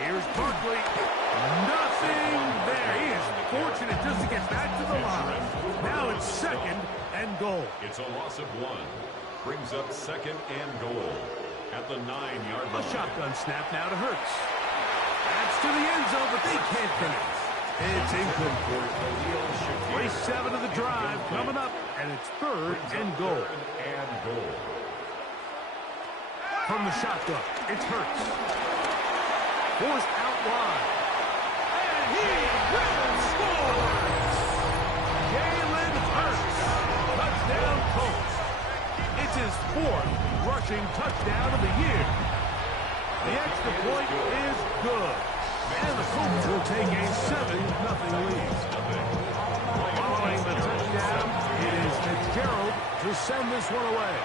Here's Barkley. Nothing there. He is fortunate just to get back to the line. Now it's 2nd and goal. It's a loss of 1. Brings up 2nd and goal at the 9-yard line. A shotgun snap now to Hurts. That's to the end zone, but they can't connect. It's incomplete. Race 7 of the drive coming up, and it's 3rd and goal. From the shotgun, it's Hurts. Forced out wide. And he will score! Jalen Hurts. Touchdown Colts. It's his 4th rushing touchdown of the year. The extra point is good. And the Colts will take a 7-0 lead. Following the touchdown, it is Fitzgerald to send this one away.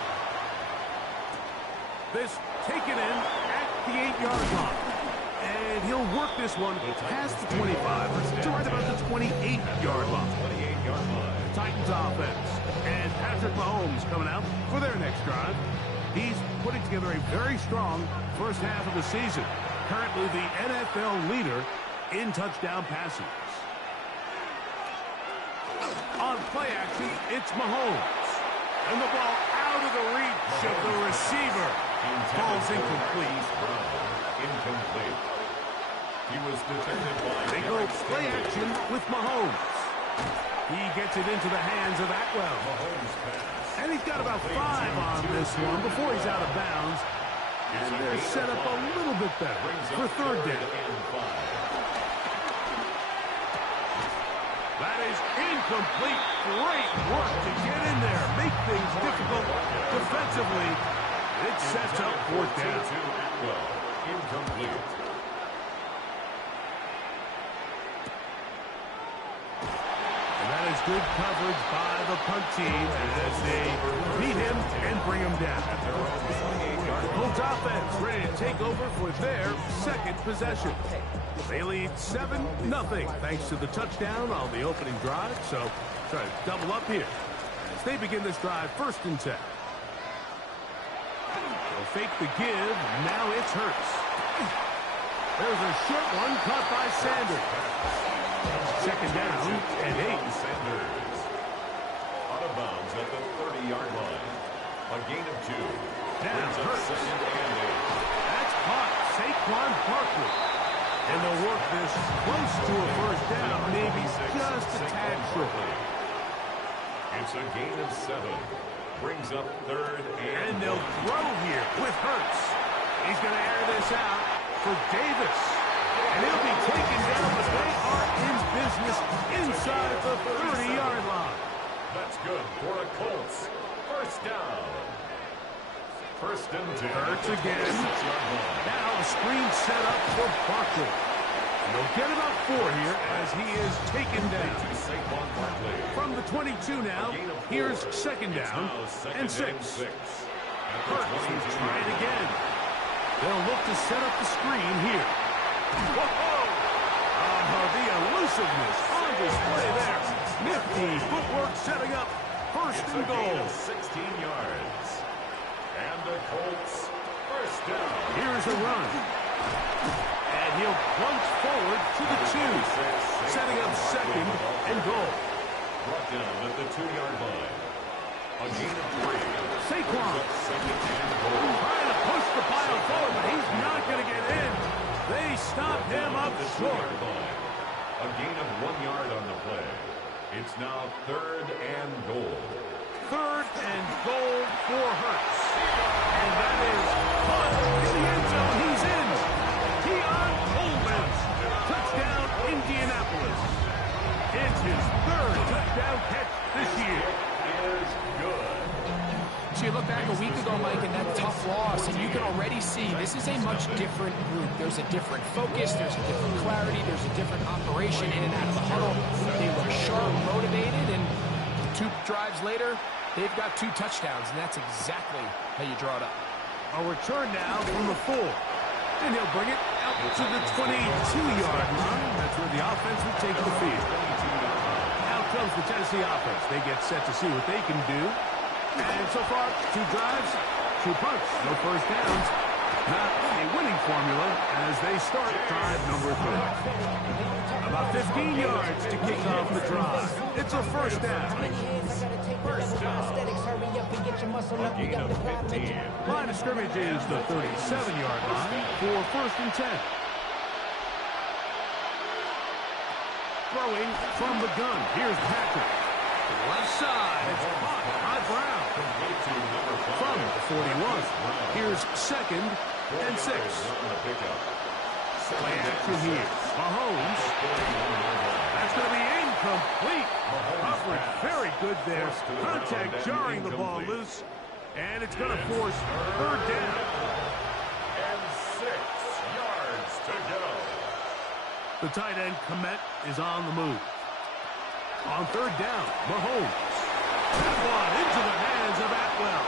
This taken in at the 8-yard line. And he'll work this one past the 25 to right about the 28-yard line. Titans offense. And Patrick Mahomes coming out for their next drive. He's putting together a very strong first half of the season. Currently the NFL leader in touchdown passes. On play action, it's Mahomes. And the ball out of the reach of the receiver. Ball's incomplete. Incomplete. He was detected by... They go play action with Mahomes. He gets it into the hands of Atwell. And he's got about 5 on this one before he's out of bounds. And they're set up a little bit better for 3rd down. That is incomplete. Great work to get in there. Make things difficult defensively. It sets up 4th down. Incomplete. That is good coverage by the punt team as they beat him and bring him down. The Colts offense ready to take over for their 2nd possession. They lead 7-0 thanks to the touchdown on the opening drive. So try to double up here as they begin this drive 1st and 10. fake the give. Now it's Hurts. There's a short one caught by Sanders. Second down and 8. Sanders out of bounds at the 30-yard line. A gain of 2. Now Hurts. Second and 8. That's caught. Saquon Barkley. And they'll work this close to a first down, maybe just a tad short. It's a gain of 7. Brings up third And and they'll throw here with Hurts. He's going to air this out for Davis. And he'll be taken down, but they are in business inside the 30-yard line. That's good for a Colts. First down. First and 10. Hurts again. Now a screen set up for Barkley. They'll get about 4 here as he is taken down. Saquon Barkley. From the 22 now, here's second down and 6. Hurts will try it again. They'll look to set up the screen here. Whoa! The elusiveness on display there. Nifty footwork setting up first It's and a gain goal. of 16 yards. And the Colts first down. Here's a run. And he'll plunge forward to the 2. Setting up second and goal. Brought down at the 2-yard line. A gain of 3. Saquon Second and goal. trying to push the pile forward, but he's not going to get in. They stop him up short. A gain of 1 yard on the play. It's now third and goal. Third and goal for Hurts. And that is caught in the end zone. He's in. Keon Coleman. Touchdown, Indianapolis. It's his third touchdown catch this year. Is good. So you look back a week ago, Mike, and that tough loss, and you can already see this is a much different group. There's a different focus, there's a different clarity, there's a different operation in and out of the huddle. They look sharp, motivated, and 2 drives later, they've got 2 touchdowns, and that's exactly how you draw it up. A return now from the 4. And he'll bring it out to the 22-yard line. That's where the offense will take the field. Out comes the Tennessee offense. They get set to see what they can do. And so far, 2 drives, 2 punts, no first downs. Not a winning formula as they start drive number 3. About 15 yards to kick off the drive. It's a first down. First down. A gain of 15. Line of scrimmage is the 37-yard line for first and 10. Throwing from the gun. Here's Patrick. Left side. It's caught by Brown. Complete to number 5. From the 41. Here's second and 6. Play action here. Mahomes. That's going to be incomplete. Coverage very good there. Contact jarring the ball loose. And it's going to force third down. And 6 yards to go. The tight end, Komet, is on the move. On third down, Mahomes. That one into the hands of Atwell.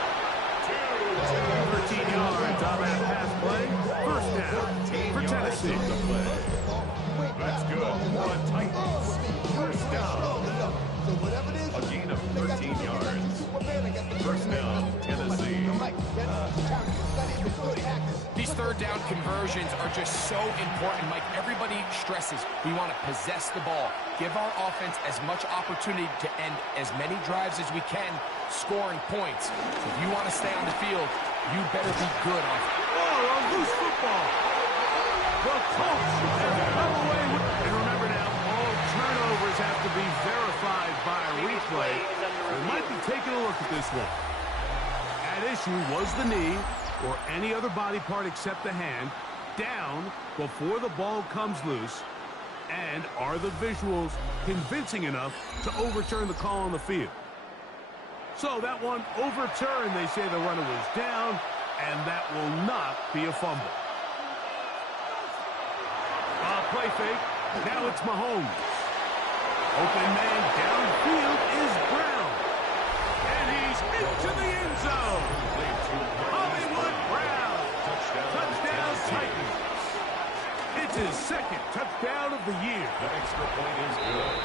13 yards on that pass play. First down for Tennessee. That's good for the Titans. First down. A gain of 13 yards. First down, Tennessee. These third down conversions are just so important, Mike. Everybody stresses we want to possess the ball, give our offense as much opportunity to end as many drives as we can, scoring points. If you want to stay on the field, you better be good on it. Oh, a loose football. The Colts have come away with it. And remember now, all turnovers have to be verified by replay. We might be taking a look at this one. At issue was the knee or any other body part except the hand down before the ball comes loose. And are the visuals convincing enough to overturn the call on the field? So that one overturned. They say the runner was down, and that will not be a fumble. Play fake. Now it's Mahomes. Open man downfield is Brown. And he's into the end zone. Hollywood Brown. Touchdown Titans. It's his second touchdown of the year. The extra point is good.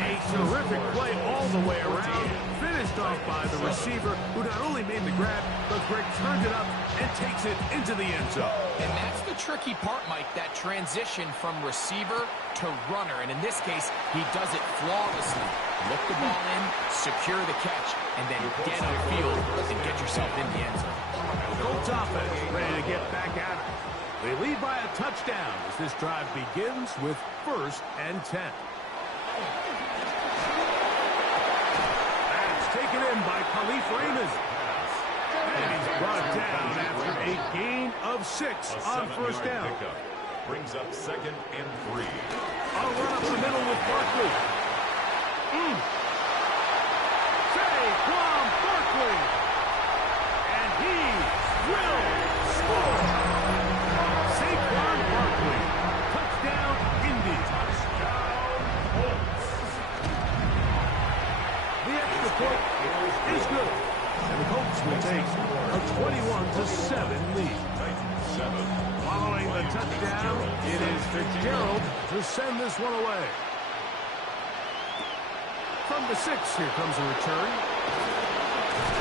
A terrific play all the way around, finished off by the receiver, who not only made the grab, but Greg turned it up and takes it into the end zone. And that's the tricky part, Mike, that transition from receiver to runner. And in this case, he does it flawlessly. Look the ball in, secure the catch, and then get upfield and get yourself in the end zone. Colts offense ready to get back at it. They lead by a touchdown as this drive begins with 1st and 10. That's taken in by Khalif Raymond. And he's brought down after a gain of 6 on 1st down. Brings up 2nd and 3. I'll run up the middle with Barkley. Saquon Barkley. And he will score. Saquon Barkley. Touchdown, Indy. The extra point is good. And the Colts will take a 21-7 lead. Following the touchdown, it is Fitzgerald to send this one away. From the 6, here comes a return.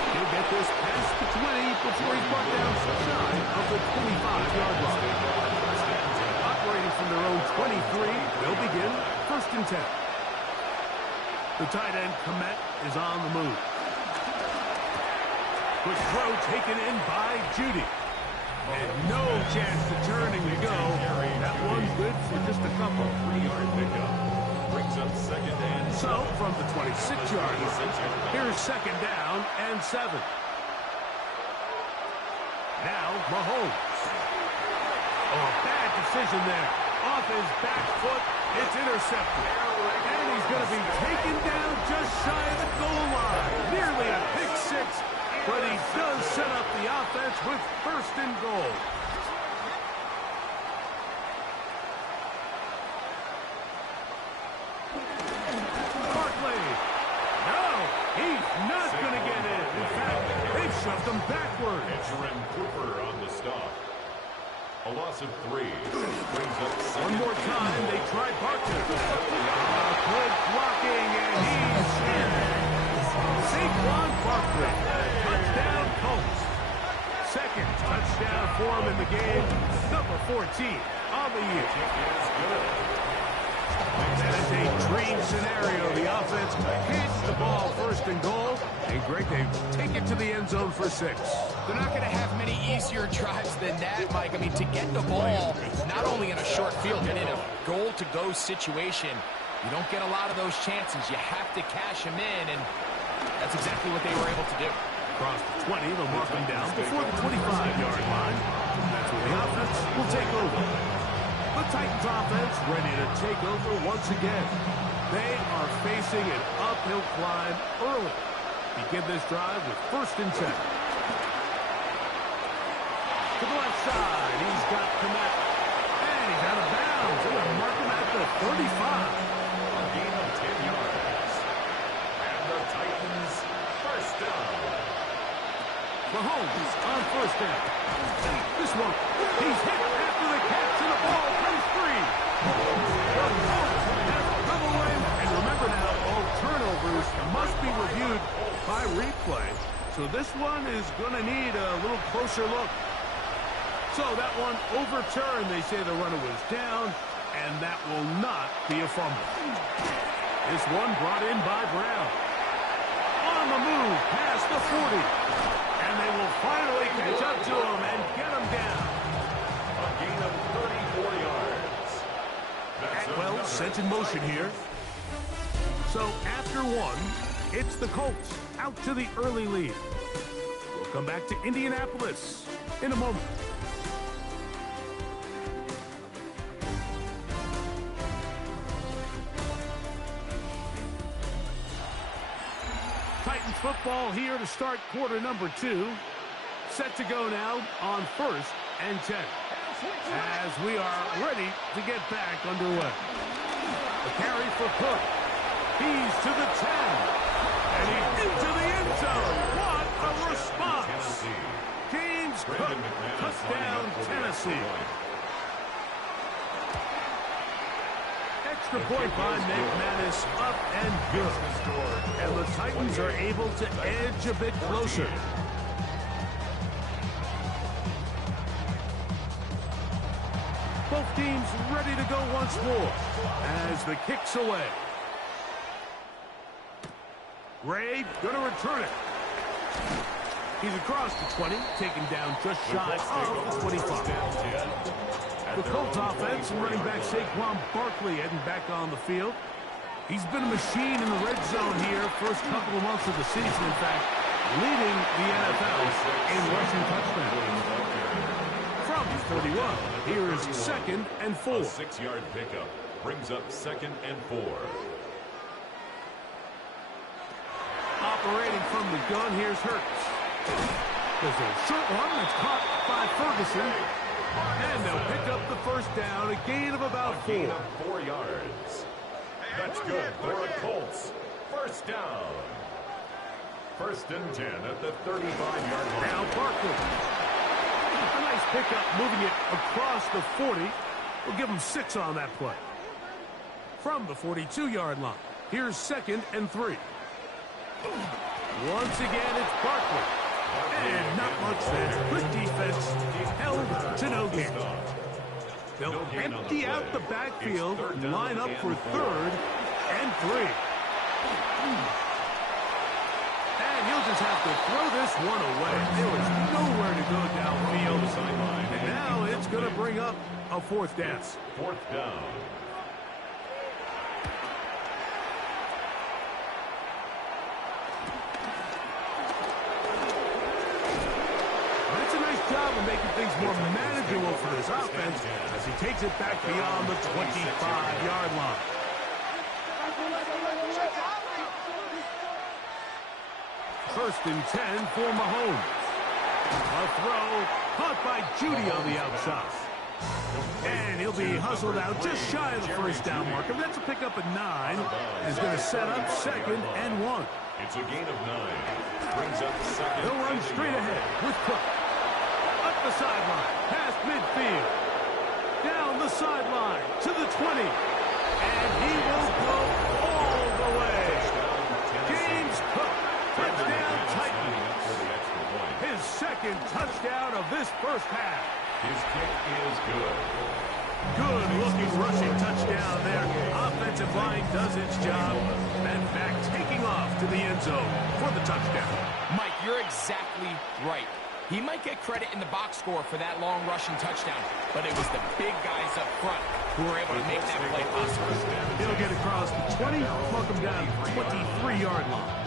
He'll get this past the 20 before he's brought down shy of the 25-yard line. Operating from their own 23, they'll begin 1st and 10. The tight end, Komet, is on the move. Quick throw taken in by Judy. And no chance to turning to go. That one's good for just a couple. 3-yard pickup. Brings up 2nd and 7. So, from the 26-yard line, here's 2nd down and 7. Now, Mahomes. Oh, bad decision there. Off his back foot, it's intercepted. And he's going to be taken down just shy of the goal line. Nearly a pick 6, but he does set up the offense with 1st and goal. Barkley. No, he's not going to get in. In fact, they've shoved him backwards. Edgerrin Cooper on the stop. A loss of 3. Brings up 2nd. One more time, they try Barkley. Good blocking, and he's in. Saquon Barkley. Touchdown, Colts. 2nd touchdown for him in the game. Number 14 on the year. That is a dream scenario. The offense hits the ball 1st and goal. And Greg, they take it to the end zone for 6. They're not going to have many easier drives than that, Mike. I mean, to get the ball, not only in a short field, but in a goal-to-go situation, you don't get a lot of those chances. You have to cash them in, and that's exactly what they were able to do. Across the 20, they'll mark them down before the 25-yard line. That's where the offense will take over. The Titans offense ready to take over once again. They are facing an uphill climb early. Begin this drive with 1st and 10. To the left side, he's got Komet. And he's out of bounds. They're going to mark him at the 35. A gain of 10 yards. And the Titans, 1st down. Mahomes on 1st down. This one, he's hit after the catch, and the ball comes free. Mahomes has come away. And remember now, all turnovers must be reviewed by replay. So this one is going to need a little closer look. So that one overturned. They say the runner was down, and that will not be a fumble. This one brought in by Brown. On the move, past the 40. And they will finally catch up to him and get him down. A gain of 34 yards. Atwell sent in motion here. So after 1, it's the Colts out to the early lead. We'll come back to Indianapolis in a moment. Titans football here to start quarter number 2. Set to go now on 1st and 10. As we are ready to get back underway. A carry for Cook. He's to the 10. And he's into the end zone. What a response. James Cook, touchdown Tennessee. extra point by McManus, up and good. And the Titans are able to edge a bit closer. Both teams ready to go once more as the kick's away. Ray gonna return it. He's across the 20, taken down just shy of the 25. The Colts offense and running back Saquon Barkley heading back on the field. He's been a machine in the red zone here first couple of months of the season. In fact, leading the NFL in rushing touchdowns. From 41, here is 2nd and 4. A 6-yard pickup brings up 2nd and 4. Operating from the gun, here's Hurts. There's a short one that's caught by Ferguson. And they'll pick up the first down, a gain of about 4. Gain of 4 yards. That's good for the Colts. First down. 1st and 10 at the 35-yard line. Now Barkley. A nice pickup, moving it across the 40. We'll give him 6 on that play. From the 42-yard line, here's 2nd and 3. Once again, it's Barkley. And not much there. Good defense. Held to no gain. They'll empty out the backfield and line up for 3rd and 3. And he'll just have to throw this one away. There was nowhere to go downfield. And now it's going to bring up a 4th down. 4th down. Job of making things more manageable for this offense as he takes it back beyond the 25-yard line. First and 10 for Mahomes. A throw caught by Judy on the outside. And he'll be hustled out just shy of the first down marker. That's a pickup at 9. Is going to set up 2nd and 1. It's a gain of 9. Brings up 2nd. He'll run straight ahead with Cook. Up the sideline, past midfield, down the sideline to the 20, and he will go all the way. James Cook, touchdown Titans. His 2nd touchdown of this first half. His kick is good. Good-looking rushing touchdown there. Offensive line does its job, and back taking off to the end zone for the touchdown. Mike, you're exactly right. He might get credit in the box score for that long rushing touchdown, but it was the big guys up front who were able to make that play possible. He'll get across the 20, welcome down to the 23-yard line.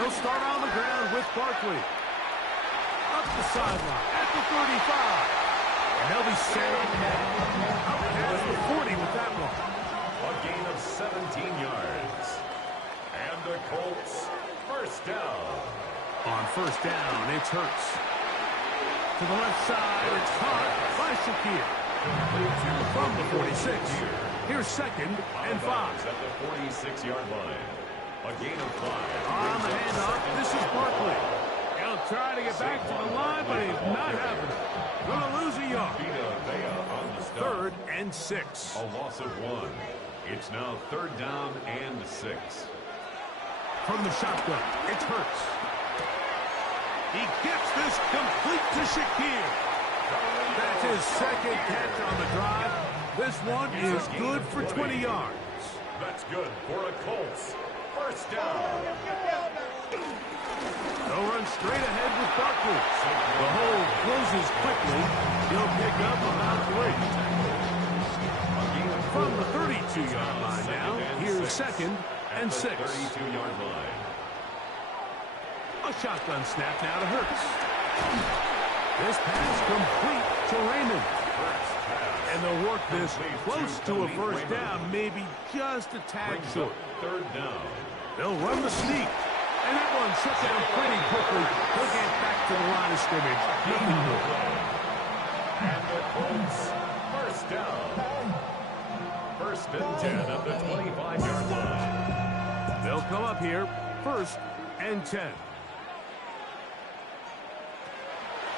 He'll start on the ground with Barkley. Up the sideline at the 35. And they'll be set up now. Up past the 40 with that one. A gain of 17 yards. And the Colts, first down. On first down, it's Hurts. To the left side, it's caught by Shakir. From the 46, here's 2nd and 5. At the 46-yard line. A gain of 5. On the handoff, this is Barkley. He'll try to get back to the line, but he's not happening. Gonna lose a yard. 3rd and 6. A loss of 1. It's now 3rd down and 6. From the shotgun, it's Hurts. He gets this complete to Shakir. That's his 2nd catch on the drive. This one is good for 20 yards. That's good for a Colts. First down. They'll run straight ahead with Barkley. The hole closes quickly. He'll pick up about 3. From the 32-yard line now, here's 2nd and 6. 32-yard line. A shotgun snap now to Hurts. This pass complete to Raymond. And they'll work this close to a first down, maybe just a tad short. 3rd down. They'll run the sneak. And that one shut down pretty quickly. He'll get back to the line of scrimmage. Nothing more. And the Colts, first down. 1st and 10 at the 25-yard line. They'll come up here, 1st and 10.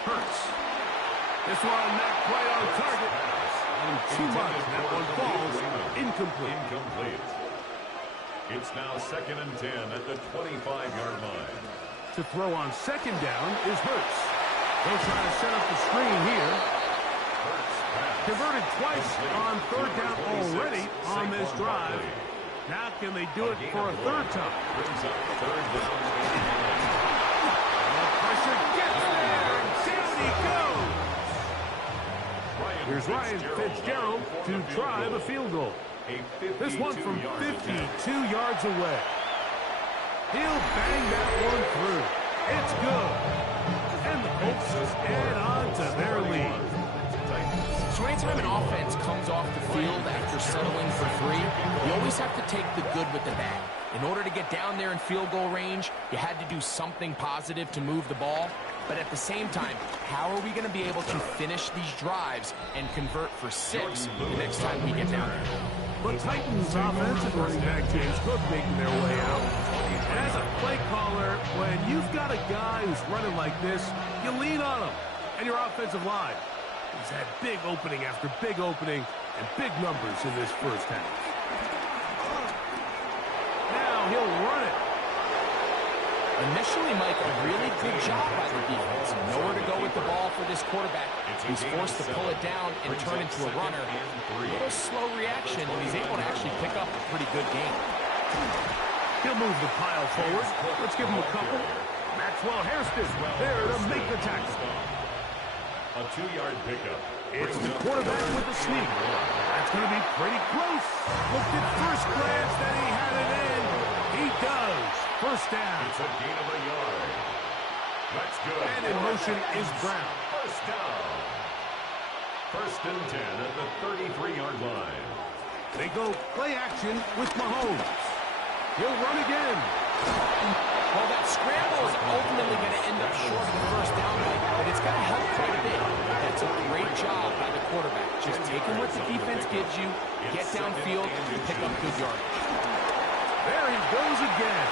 Hurts. This one not quite on target. And too much. That one falls incomplete. It's now 2nd and 10 at the 25-yard line. To throw on 2nd down is Hurts. They'll try to set up the screen here. Converted twice on 3rd down already on this drive. Now can they do it for a 3rd time? Brings up 3rd down. Pressure gets there, and down he goes. Here's Ryan Fitzgerald to try the field goal. This one from 52 yards away. He'll bang that one through. It's good. And the Colts add on to their lead. So anytime an offense comes off the field after settling for 3, you always have to take the good with the bad. In order to get down there in field goal range, you had to do something positive to move the ball. But at the same time, how are we going to be able to finish these drives and convert for 6 the next time we get down there? But Titans offensive running back James Cook making their way out. And as a play caller, when you've got a guy who's running like this, you lean on him. And your offensive line. He's had big opening after big opening and big numbers in this first half. Now he'll run it. Initially, Mike, a really good job by the defense. Nowhere to go with the ball for this quarterback. He's forced to pull it down and turn into a runner. A little slow reaction, and he's able to actually pick up a pretty good game. He'll move the pile forward. Let's give him a couple. Maxwell Hairston there to make the tackle. A 2-yard pickup. It's the quarterback with the sneak. That's going to be pretty close. Looked at first glance that he had it in. He does. First down. It's a gain of a yard. That's good. And in motion is Brown. First down. 1st and 10 at the 33-yard line. They go play action with Mahomes. He'll run again. Well, that scramble is ultimately going to end up short of the first down, but it's going to help quite a bit. That's a great job by the quarterback. Just taking what the defense gives you, get downfield, and pick up good yardage. There he goes again.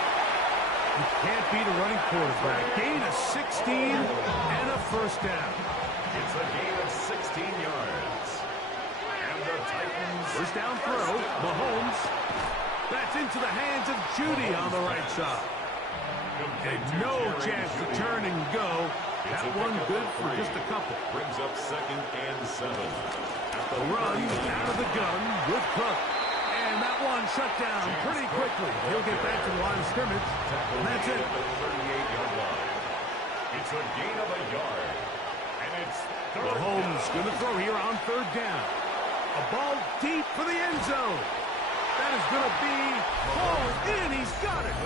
You can't beat a running quarterback. Gain of 16 and a first down. It's a gain of 16 yards. And the Titans... First down throw, Mahomes. That's into the hands of Judy on the right side. And no chance to turn and go. That one good for just a couple. Brings up 2nd and 7. The run out of the gun with Cook. And that one shut down pretty quickly. He'll get back to the line of scrimmage. And that's it. The 38-yard line. It's a gain of a yard. And it's Mahomes going to throw here on 3rd down. A ball deep for the end zone. That is going to be hauled in. He's got it.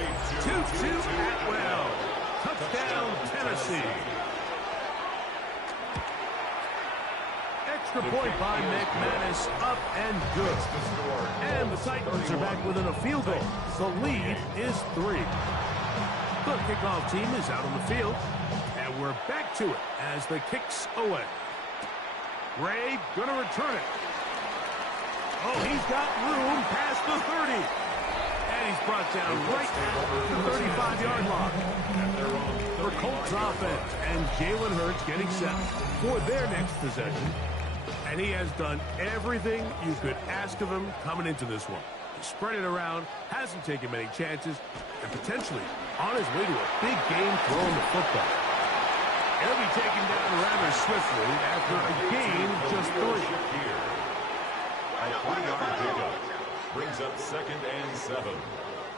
Tutu Atwell. Touchdown, Tennessee. Extra point by McManus, up and good. And the Titans are back within a field goal. The lead is 3. The kickoff team is out on the field, and we're back to it as the kick's away. Ray gonna return it. Oh, he's got room past the 30. And he's brought down right at the 35-yard line. For Colts offense, and Jalen Hurts getting set for their next possession. And he has done everything you could ask of him coming into this one. He spread it around, hasn't taken many chances, and potentially on his way to a big game throwing the football. He'll be taken down rather swiftly after a gain of just 3. A 3-yard pickup brings up 2nd and 7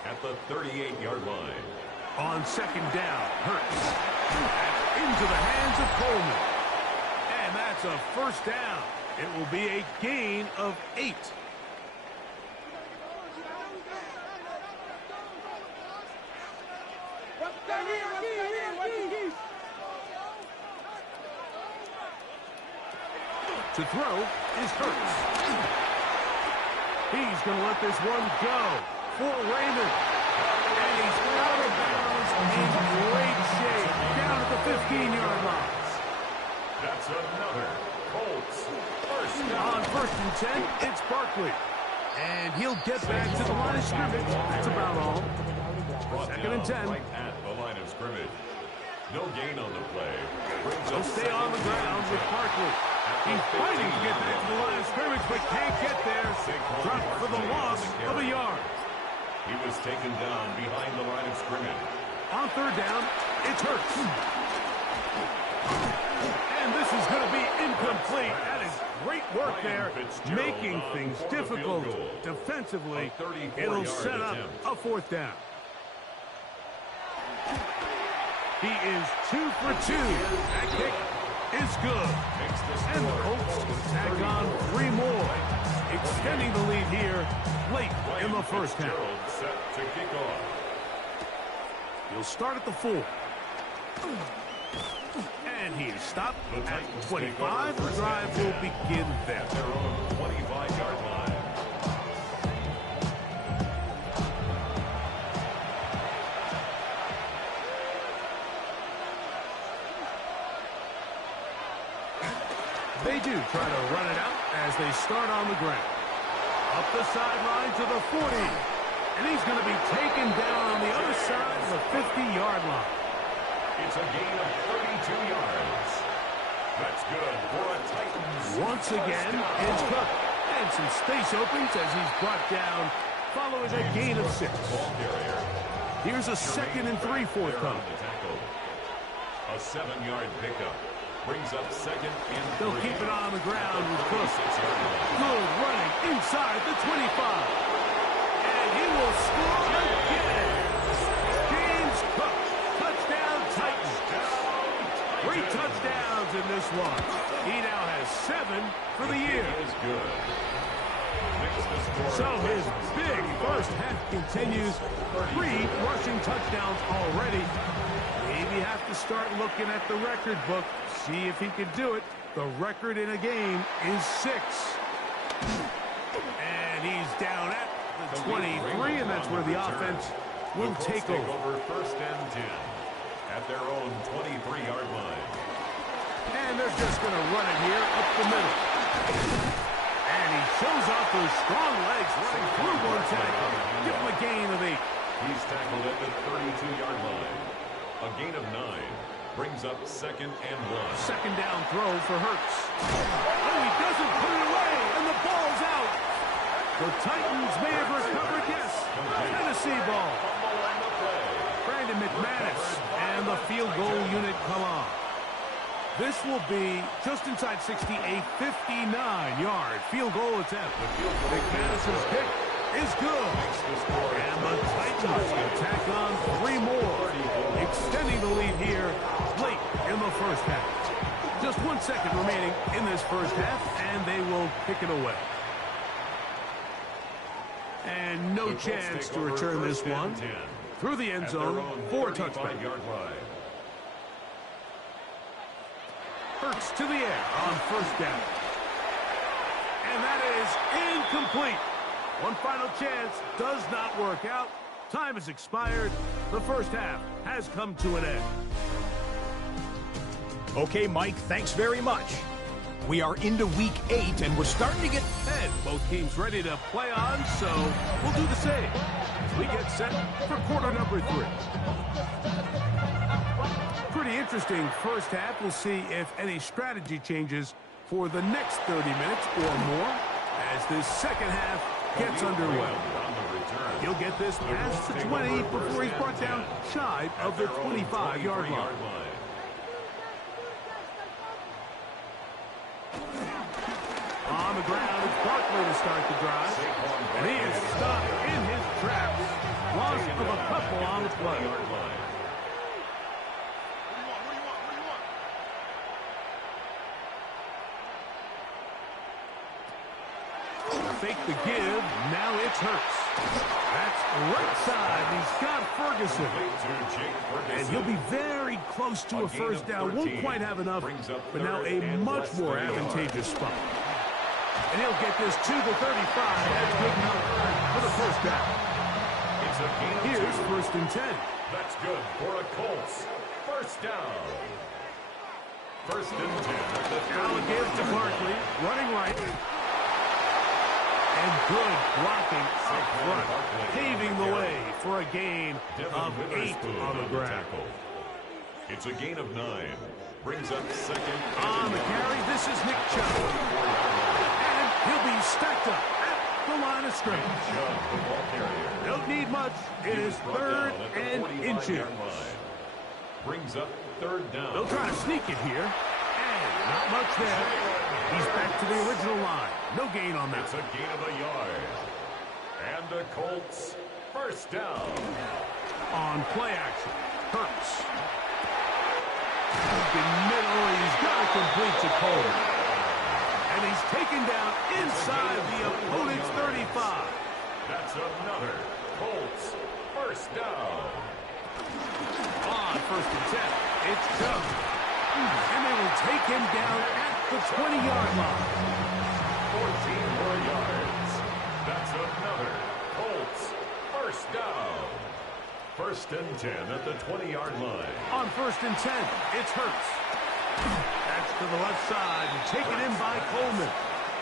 at the 38-yard line. On 2nd down, Hurts. Into the hands of Coleman. And that's a first down. It will be a gain of 8. To throw is Hurts. He's going to let this one go for Raymond. And he's out of bounds in great shape down at the 15-yard line. That's another Colts first down. On 1st and 10, it's Barkley. And he'll get back to the line of scrimmage. That's about all. 2nd and 10. Right at the line of scrimmage. No gain on the play. He'll stay on the ground with Barkley. He's fighting to get back to the line of scrimmage, but can't get there. Dropped for the loss of a yard. He was taken down behind the line of scrimmage. On third down, it's Hurts. And this is going to be incomplete. That is great work there, making things difficult defensively. It'll set up a fourth down. He is 2 for 2. That kick is good. And the Colts tack on 3 more, extending the lead here late in the first half. Set to kick off. He'll start at the 4. And he is stopped at 25. The drive will begin there. Their own 25-yard line. They do try to run it out as they start on the ground. Up the sideline to the 40. And he's going to be taken down on the other side of the 50-yard line. It's a gain of 32 yards. That's good for a Titans. Once again, it's Cook. And some space opens as he's brought down following a gain of 6. Here's a 2nd and 3 forthcoming. A 7-yard pickup. Brings up 2nd and 3. They'll keep it on the ground with Cook. Good running inside the 25. And he will score again. James Cook. Touchdown Titans. 3 touchdowns in this one. He now has 7 for the year. Is good. So his big first half continues. 3 rushing touchdowns already. Maybe have to start looking at the record book. See if he can do it. The record in a game is 6. And he's down at the 23, and that's where the offense will take over. 1st and 10 at their own 23-yard line. And they're just going to run it here up the middle. And he shows off those strong legs running through one tackle. Give him a gain of 8. He's tackled at the 32-yard line. A gain of 9 brings up 2nd and 1. Second down throw for Hurts. Oh, he doesn't put it away, and the ball's out. The Titans may have recovered, yes. Tennessee ball. Brandon McManus and the field goal unit come on. This will be just inside 60, a 59-yard field goal attempt. McManus's kick is good. And the Titans will tack on 3 more, extending the lead here late in the first half. Just 1 second remaining in this first half, and they will kick it away. And no chance to return this one through the end zone for a touchback. Hurts to the air on first down. And that is incomplete. One final chance does not work out. Time has expired. The first half has come to an end. Okay, Mike, thanks very much. We are into week 8, and we're starting to get ahead. Both teams ready to play on, so we'll do the same as we get set for quarter number 3. Pretty interesting first half. We'll see if any strategy changes for the next 30 minutes or more as this second half gets underway. He'll get this past the 20 before he's brought down shy of the 25-yard line. On the ground, it's Barkley to start the drive. And he is stopped in his tracks. Loss of a couple on the play. Fake the give. Now it's Hurts. That's right side. He's got Ferguson. And he'll be very close to a first down. Won't quite have enough, but now a much more advantageous spot. And he'll get this to the 35. That's good enough for the first down. Here's 1st and 10. That's good for a Colts. First down. 1st and 10. Now a give to Barkley. Running right. And good blocking up front, paving the way for a gain of 8 on the ground. It's a gain of 9. Brings up second. On the carry, this is Nick Chubb. And he'll be stacked up at the line of scrimmage. Chubb, the ball carrier. Don't need much. It is third and inches. Brings up third down. They'll try to sneak it here. And not much there. He's back to the original line. No gain on that. It's a gain of a yard. And the Colts first down. On play action, Hurts. Deep in middle, he's got to complete to Coleman. And he's taken down inside the opponent's 35. That's another Colts first down. On first and 10, it's Chubb. And they will take him down at the 20-yard line. 14 more yards. That's another Colts first down. First and 10 at the 20-yard line. On first and 10, it's Hurts. That's to the left side and taken in by Coleman.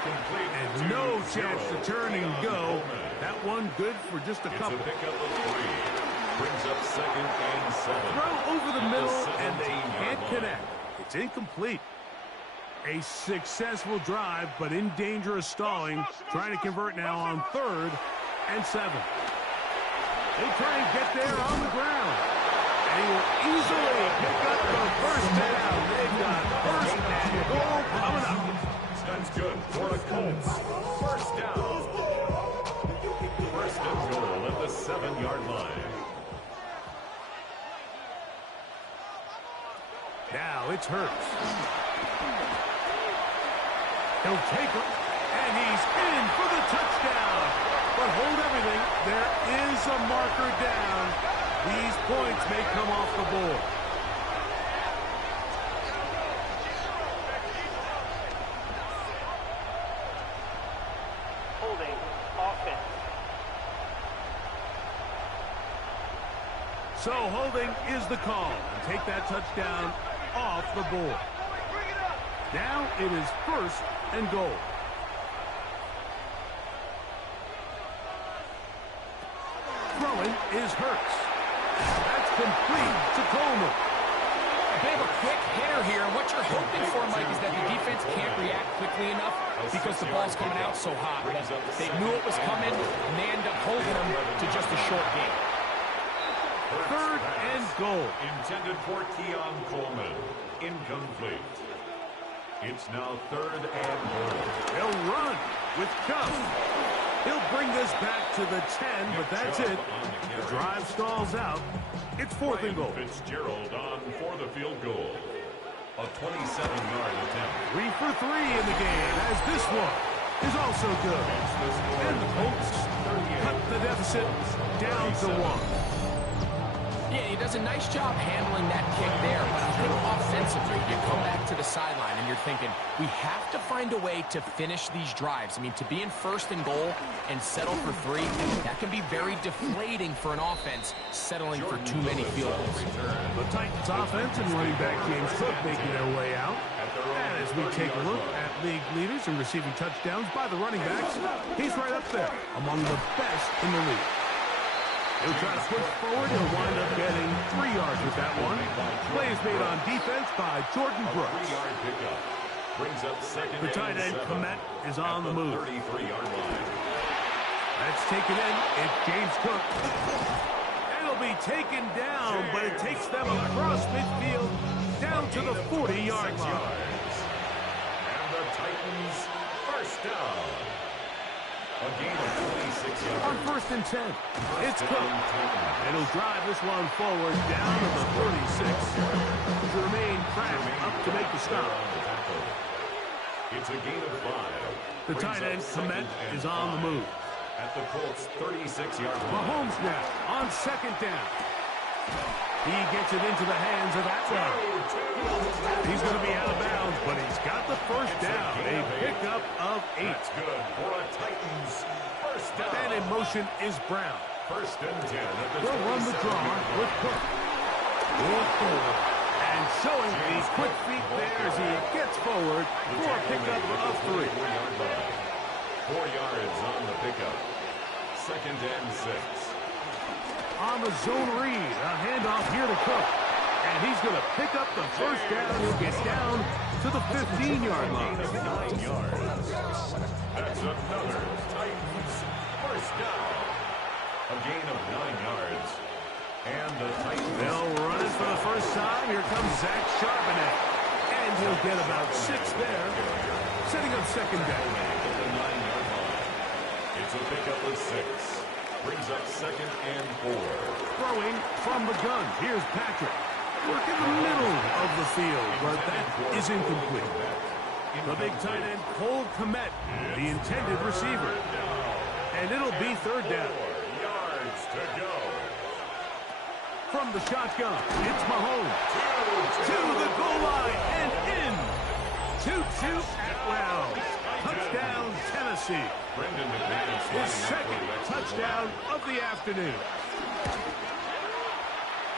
Complete And no chance to turn and go. That one good for just a couple. It's a pickup of 3. Brings up second and 7. Throw over the middle, and they 17-yard can't line. connect. It's incomplete. A successful drive, but in danger of stalling. Trying to convert now on third and 7. They try and get there on the ground. And he will easily pick up the first down. They've got first and goal coming up. That's good for the Colts. First down. First and goal at the 7-yard line. Now it's Hurts. He'll take him, and he's in for the touchdown. But hold everything. There is a marker down. These points may come off the board. Holding offense. So holding is the call. Take that touchdown off the board. Now it is first and goal. Throwing is Hurts. That's complete to Coleman. They have a quick hitter here. What you're hoping for, Mike, is that the defense can't react quickly enough because the ball's coming out so hot. But they knew it was coming, and they end up holding them to just a short game. Third and goal. Intended for Keon Coleman. Incomplete. It's now third and goal. They'll run with Chubb. He'll bring this back to the 10, but that's it. The drive stalls out. It's fourth and goal. Fitzgerald on for the field goal. A 27-yard attempt. 3 for 3 in the game, as this one is also good. And the Colts cut the deficit down to 1. Yeah, he does a nice job handling that kick there, but I think offensively, you come back to the sideline and you're thinking, we have to find a way to finish these drives. I mean, to be in first and goal and settle for 3, that can be very deflating for an offense settling for too many field goals. The Titans offense and running back James Cook making their way out. And as we take a look at league leaders in receiving touchdowns by the running backs, he's right up there among the best in the league. He'll try to push forward. He'll wind up getting 3 yards with that one. Play is made on defense by Jordan Brooks. 3-yard pickup. Brings up second The tight end, 7 Komet, is on the move. 33-yard line. That's taken in. It's James Cook. And it'll be taken down, but it takes them across midfield down to the 40-yard line. And the Titans first down. A gain of 26 yards. On first and 10, it's Cook. And he'll drive this one forward down to the 36. Jermaine Pratt up to make the stop. It's a gain of 5. The tight end, Komet, is on the move. At the Colts' 36-yard line. Mahomes now on second down. He gets it into the hands of Atwell. He's going to be out of bounds, but he's got the first down. A pickup of 8. That's good for a Titans first down. And in motion is Brown. First and 10 at the We'll run the draw with Cook. Going forward. And showing the quick feet there as he gets forward for a pickup of 3. 4-yard line. 4 yards on the pickup. Second and 6. On the zone read, a handoff here to Cook. And he's going to pick up the first down. He'll get down to the 15-yard line. 9 yards. That's another Titans first down. A gain of 9 yards. And the Titans. They'll run it for the first time. Here comes Zach Charbonnet. And he'll get about 6 there, setting up second down. At the 9-yard line. It's a pickup of 6. Brings up second and 4. Throwing from the gun. Here's Patrick. Work in the middle of the field, but that is incomplete. The big tight end, Cole Kmet, the intended receiver. And it'll be third down. 4 yards to go. From the shotgun, it's Mahomes. To the goal line and in. 2-2 Atwell. Touchdown, Tennessee. Brendan McManus. His second touchdown of the afternoon.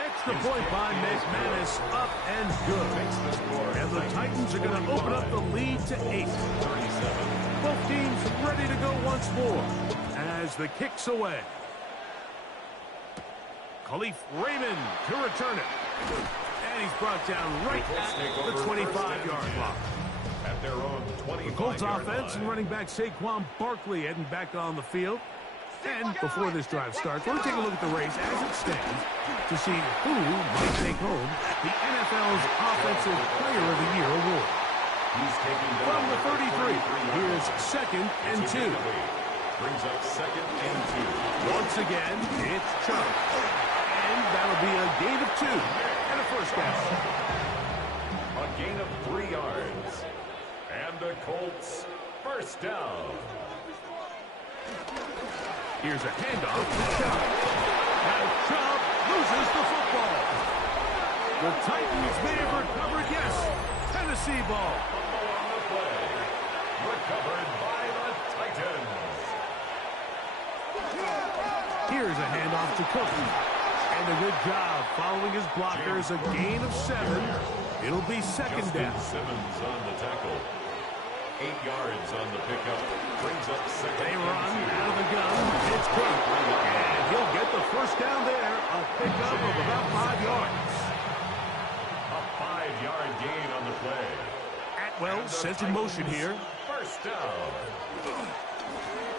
Extra point by McManus, up and good. And the Titans are going to open up the lead to 8. Both teams ready to go once more as the kick's away. Khalif Raymond to return it. And he's brought down right at the 25-yard line. At their own 25-yard The Colts line. offense and running back Saquon Barkley heading back on the field. And before this drive starts, we'll take a look at the race as it stands to see who might take home the NFL's Offensive Player of the Year award. He's taking down From the 33, here's second and 2. Brings up second and 2. Once again, it's Chubb. And that'll be a gain of 2 and a first down. A gain of 3 yards. And the Colts first down. Here's a handoff to Chubb. And Chubb loses the football. The Titans may have recovered, yes. Tennessee ball. On the play. Recovered by the Titans. Here's a handoff to Cook. And a good job following his blockers. A gain of 7. It'll be second down. Simmons on the tackle. 8 yards on the pickup. Brings up second. They run out of the gun. It's Cook. And he'll get the first down there. A pickup of about 5 yards. A 5-yard gain on the play. Atwell sent in motion here. First down.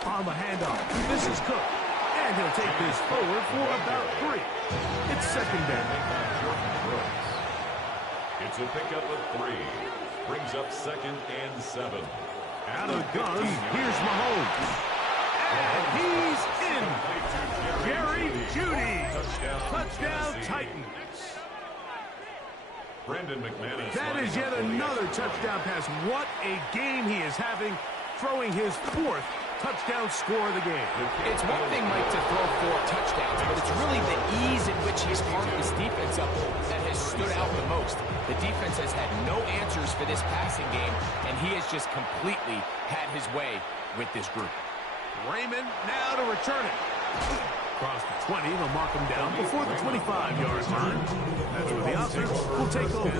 On the handoff. This is Cook. And he'll take this forward for about 3. It's second down. It's a pickup of 3. Brings up second and 7. Out of the gun, here's Mahomes. And he's in. Jerry Jeudy. Touchdown Titans. Brendan McManus. That is yet another touchdown pass. What a game he is having, throwing his 4th touchdown score of the game. It's one thing, Mike, to throw 4 touchdowns, but it's really the ease in which he's carved this defense up that has stood out the most. The defense has had no answers for this passing game, and he has just completely had his way with this group. Raymond now to return it. Across the 20, they'll mark him down before the 25-yard line. That's where the offense will take over.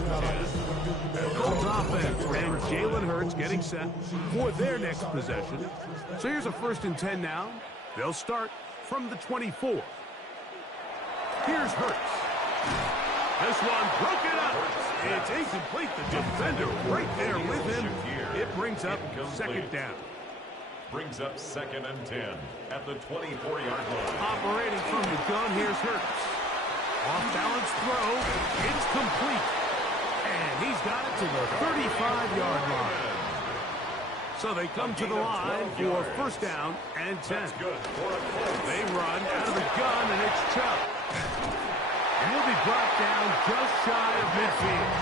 Colts offense and Jalen Hurts getting set for their next possession. So here's a 1st and 10 now. They'll start from the 24. Here's Hurts. This one broken up. It's incomplete. The defender right there with him. It brings up second down. Brings up second and 10 at the 24-yard line. Operating from the gun, here's Hurts. Off-balance throw. It's complete. And he's got it to the 35-yard line. So they come to the line for first down and 10. That's good for a Colts. They run out of the gun, and it's Chubb. And he'll be brought down just shy of midfield.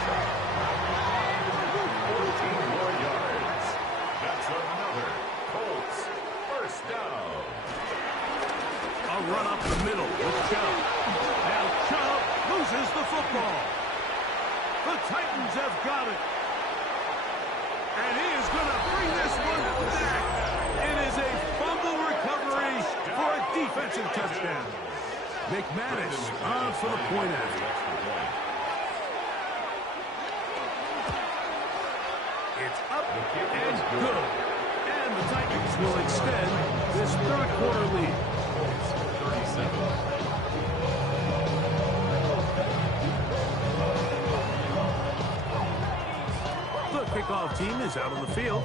14 more yards. That's another Colts first down. A run up the middle with Chubb. Now Chubb loses the football. The Titans have got it. And he is going to bring this one back. It is a fumble recovery for a defensive touchdown. McManus on for the point after. It's up and good. And the Titans will extend this third quarter lead. 37. kickoff team is out on the field.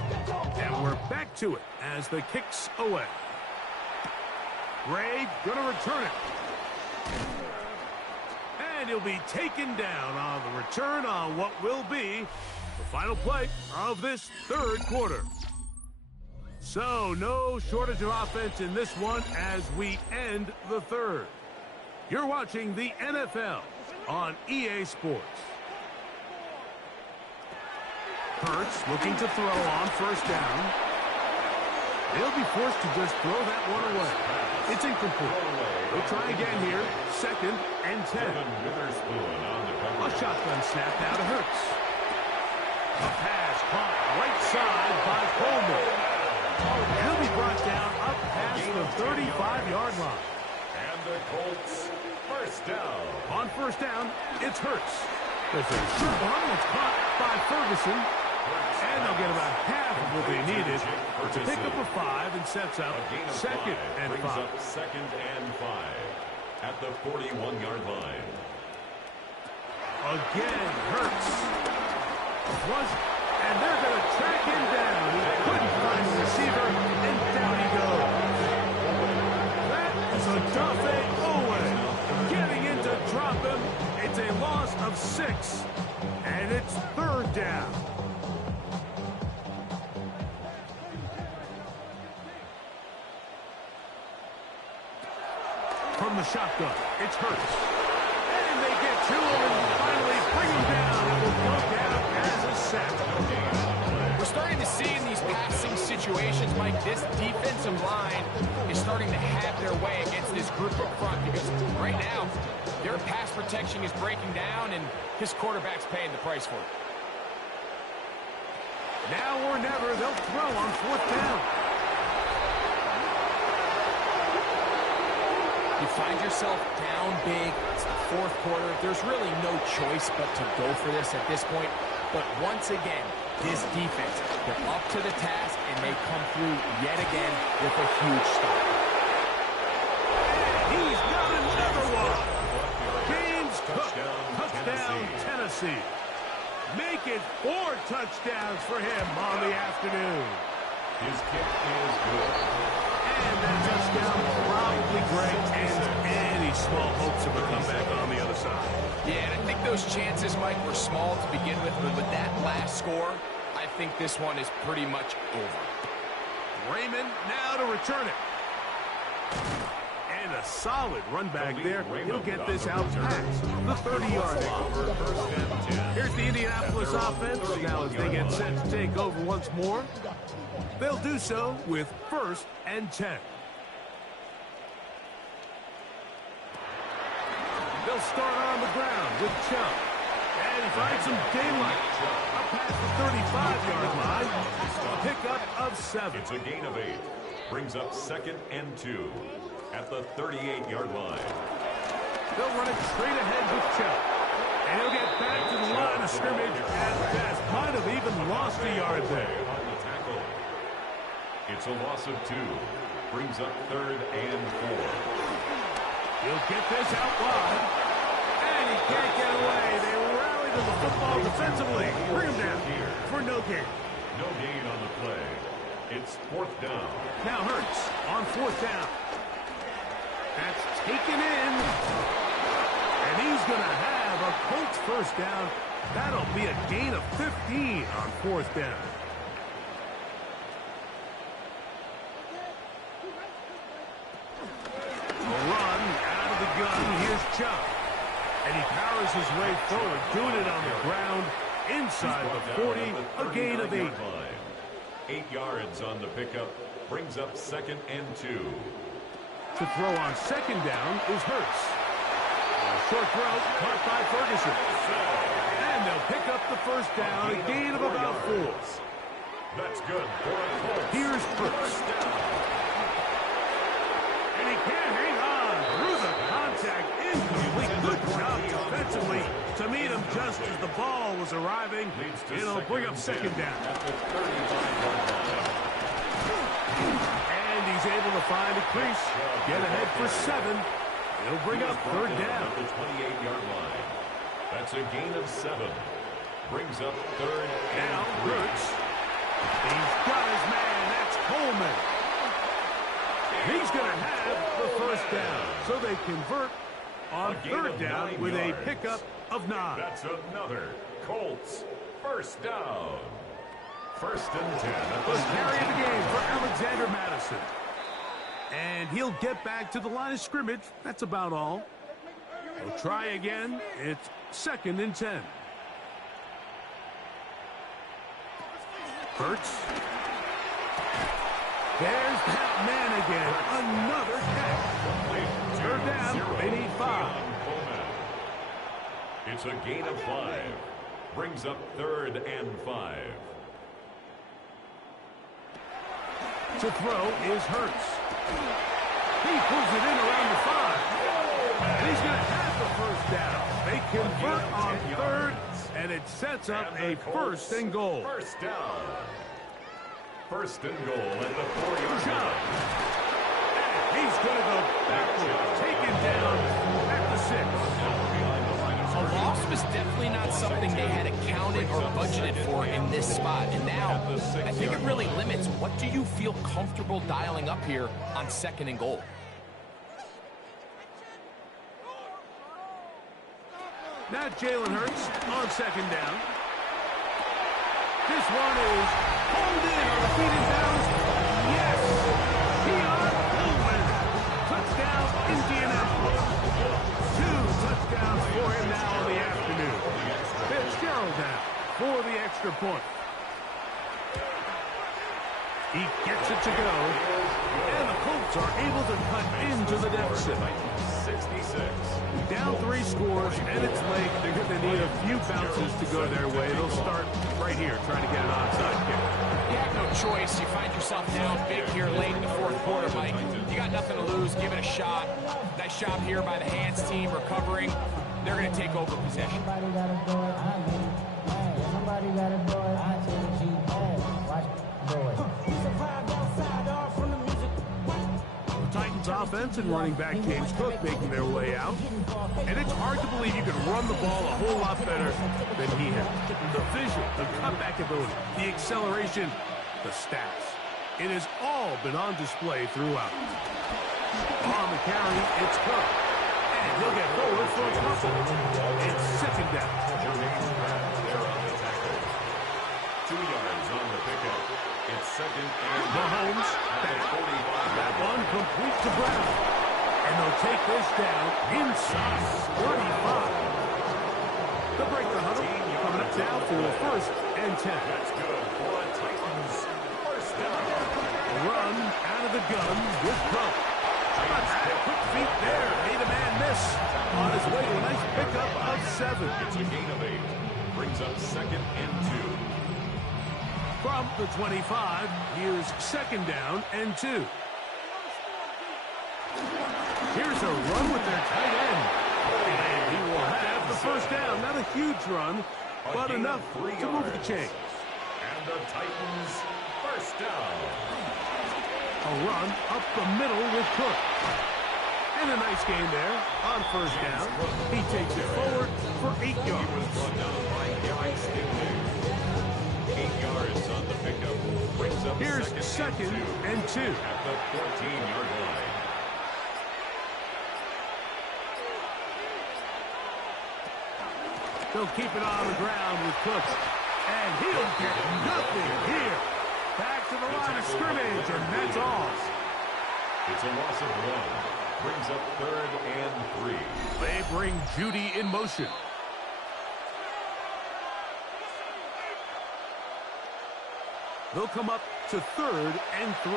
And we're back to it as the kick's away. Ray going to return it. And he'll be taken down on the return on what will be the final play of this third quarter. So no shortage of offense in this one as we end the third. You're watching the NFL on EA Sports. Hurts looking to throw on first down. He'll be forced to just throw that one away. It's incomplete. We'll try again here. 2nd and 10. A shotgun snap now to Hurts. A pass caught right side by Coleman. He'll be brought down up past the 35-yard line. And the Colts first down. On first down, it's Hurts. There's a short one that's caught by Ferguson. And they'll get about half of what they needed to pick up a 5 and sets up 2nd and 5. Brings up 2nd and 5 at the 41-yard line. Again, Hurts. And they're going to track him down. He couldn't find the receiver, and down he goes. That is a Odafe Oweh getting in to drop him. It's a loss of 6, and it's 3rd down. From the shotgun, it's Hurts. And they get to him and finally bring him down. It will go down as a sack. We're starting to see in these passing situations, Mike, this defensive line is starting to have their way against this group up front because right now their pass protection is breaking down and his quarterback's paying the price for it. Now or never, they'll throw on 4th down. You find yourself down big. It's the 4th quarter. There's really no choice but to go for this at this point. But once again, this defense, they're up to the task, and they come through yet again with a huge stop. He's got another one. James Cook, touchdown Tennessee. Make it 4 touchdowns for him on the afternoon. His kick is good. And that touchdown probably ends any small hopes of a comeback on the other side. Yeah, and I think those chances, Mike, were small to begin with, but with that last score, I think this one is pretty much over. Raymond now to return it. And a solid run back there. He'll get this out past the 30-yard line. Here's the Indianapolis offense. Now as they get set to take over once more, they'll do so with 1st and 10. They'll start on the ground with Chubb. And he finds some daylight up past the 35-yard line. A pickup of 7. It's a gain of 8. Brings up 2nd and 2 at the 38-yard line. They'll run it straight ahead with Chubb. And he'll get back to the line of scrimmage at best. Might have even lost a yard there. On the tackle. It's a loss of 2. Brings up 3rd and 4. He'll get this out wide. And he can't get away. They rally to the football defensively. Bring him down here for no gain. No gain on the play. It's 4th down. Now Hurts on 4th down. That's taken in. And he's going to have a Colts first down. That'll be a gain of 15 on 4th down. A run out of the gun. Here's Chubb. And he powers his way forward, doing it on the ground inside the 40, a gain of 8. 8 yards on the pickup. Brings up 2nd and 2. To throw on 2nd down is Hurts. A short throw caught by Ferguson. And they'll pick up the first down, a gain of about 4. That's good for a Colts. Here's Hurts. And he can't hang on through the contact. Incomplete. Good job defensively to meet him just as the ball was arriving. It'll bring up 2nd down. And he's able to find a crease. Get ahead for 7. It'll bring up 3rd down. At the 28-yard line. That's a gain of 7. Brings up third Now and 3. Hurts. He's got his man. That's Coleman. He's going to have the first down. So they convert on third down with a pickup of 9. That's another Colts first down. First and 10 at the First carry of the game for Alexander Madison. And he'll get back to the line of scrimmage. That's about all. He'll try again. It's 2nd and 10. Hurts. There's that man again. Another catch. Third down. They need 5. It's a gain of 5. Brings up 3rd and 5. To throw is Hurts. He pulls it in around the 5. And he's going to have the first down. They convert on 3rd, and it sets up a 1st and goal. First down. 1st and goal at the 4-yard line. He's going to go backwards, taken down at the 6. A loss was definitely not something they had accounted or budgeted for in this spot. And now, I think it really limits what do you feel comfortable dialing up here on 2nd and goal. Now Jalen Hurts on 2nd down. This one is pulled in on the feet and bounds. Yes! Keon Coleman. Touchdown, Indianapolis. 2 touchdowns for him now in the afternoon. Fitzgerald down for the extra point. He gets it to go. And the Colts are able to cut into the deficit. 66. Down 3 scores, and it's late. They're going to need a few bounces to go their way. They'll start right here, trying to get an onside kick. You have no choice. You find yourself down big here late in the 4th quarter, Mike. You got nothing to lose. Give it a shot. Nice job here by the hands team recovering. They're going to take over possession. Somebody got to do it. I mean, hey, somebody got to do it. I tell you, watch it, do it. The Titans offense and running back James Cook making their way out. And it's hard to believe you can run the ball a whole lot better than he has. The vision, the cutback ability, the acceleration, the stats. It has all been on display throughout. On the carry, it's Cook. And he'll get forward for a couple. It's 2nd down. 2 yards on the pickup. It's 2nd and Mahomes back. That one complete to Brown. And they'll take this down inside 35. They'll break the huddle. Coming up now for 1st and 10. That's good for a Titans first down. Run out of the gun with Cook. How about that? Quick feet there. Made a man miss. On his way to a nice pickup of 7. It's a gain of 8. Brings up 2nd and 2. From the 25, here's 2nd down and 2. Here's a run with their tight end. And he will have the first down. Not a huge run, but enough to move the chains. And the Titans first down. A run up the middle with Cook. And a nice gain there on 1st down. He takes it forward for 8 yards. Brought down by Gary Stingley. 8 yards on the pickup. Brings up Here's 2nd and 2. At the 14-yard line. They'll keep it on the ground with Cook. And he'll get nothing here. Back to the line of scrimmage, and that's all. It's a loss of 1. Brings up 3rd and 3. They bring Judy in motion. They'll come up to 3rd and 3.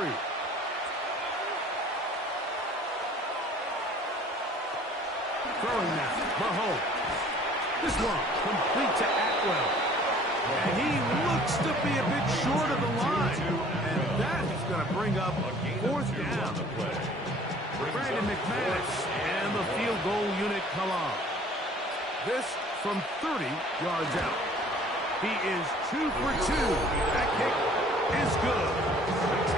Throwing now, Mahomes. This one complete to Atwell. And he looks to be a bit short of the line. And that is going to bring up 4th down. Brandon McManus and the field goal unit come on. This from 30 yards out. He is 2 for 2. That kick is good.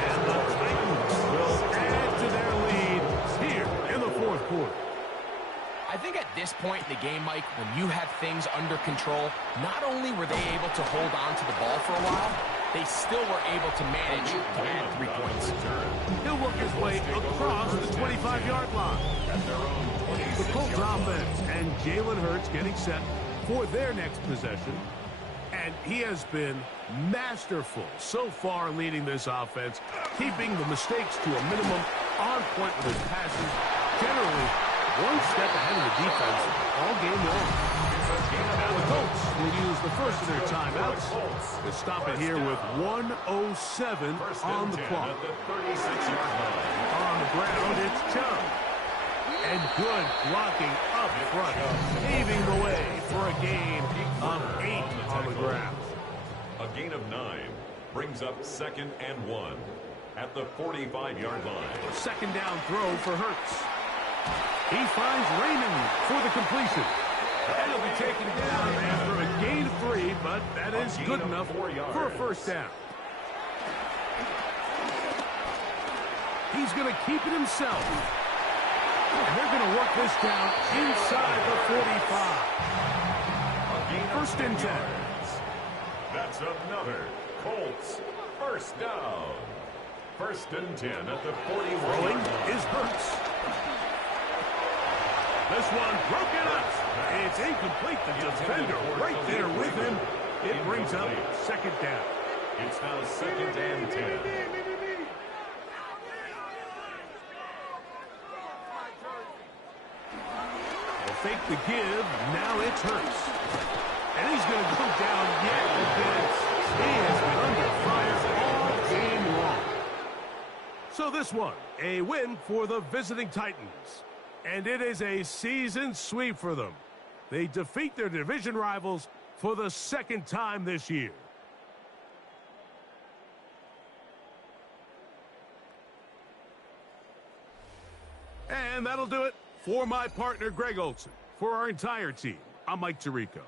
And the Titans will add to their lead here in the 4th quarter. I think at this this point in the game, Mike, when you have things under control, not only were they able to hold on to the ball for a while, they still were able to manage to add 3 points. He'll work his way across the 25-yard line. The Colts offense and Jalen Hurts getting set for their next possession. And he has been masterful so far leading this offense, keeping the mistakes to a minimum, on point with his passes, generally one step ahead of the defense all game long. The Colts will use the first of their timeouts to stop it here with 1:07 on the clock. On the ground, it's Chubb. And good blocking up front, paving the way for a gain of 8 on the ground. A gain of 9 brings up 2nd and 1 at the 45-yard line. Second down throw for Hurts. He finds Raymond for the completion. And he'll be taken down after a gain of 3, but that is good enough for a first down. He's going to keep it himself. And they're going to work this down inside the 45. First and 10. That's another Colts first down. First and 10 at the 41. Throwing is Hurts. This one broken up. It's incomplete. The defender right there with him. It brings up second down. It's now 2nd and 10. Fake the give. Now it's Hurts. And he's going to go down yet again. He has been under fire all game long. So this one, a win for the visiting Titans. And it is a season sweep for them. They defeat their division rivals for the second time this year. And that'll do it. For my partner, Greg Olsen, for our entire team, I'm Mike Tirico.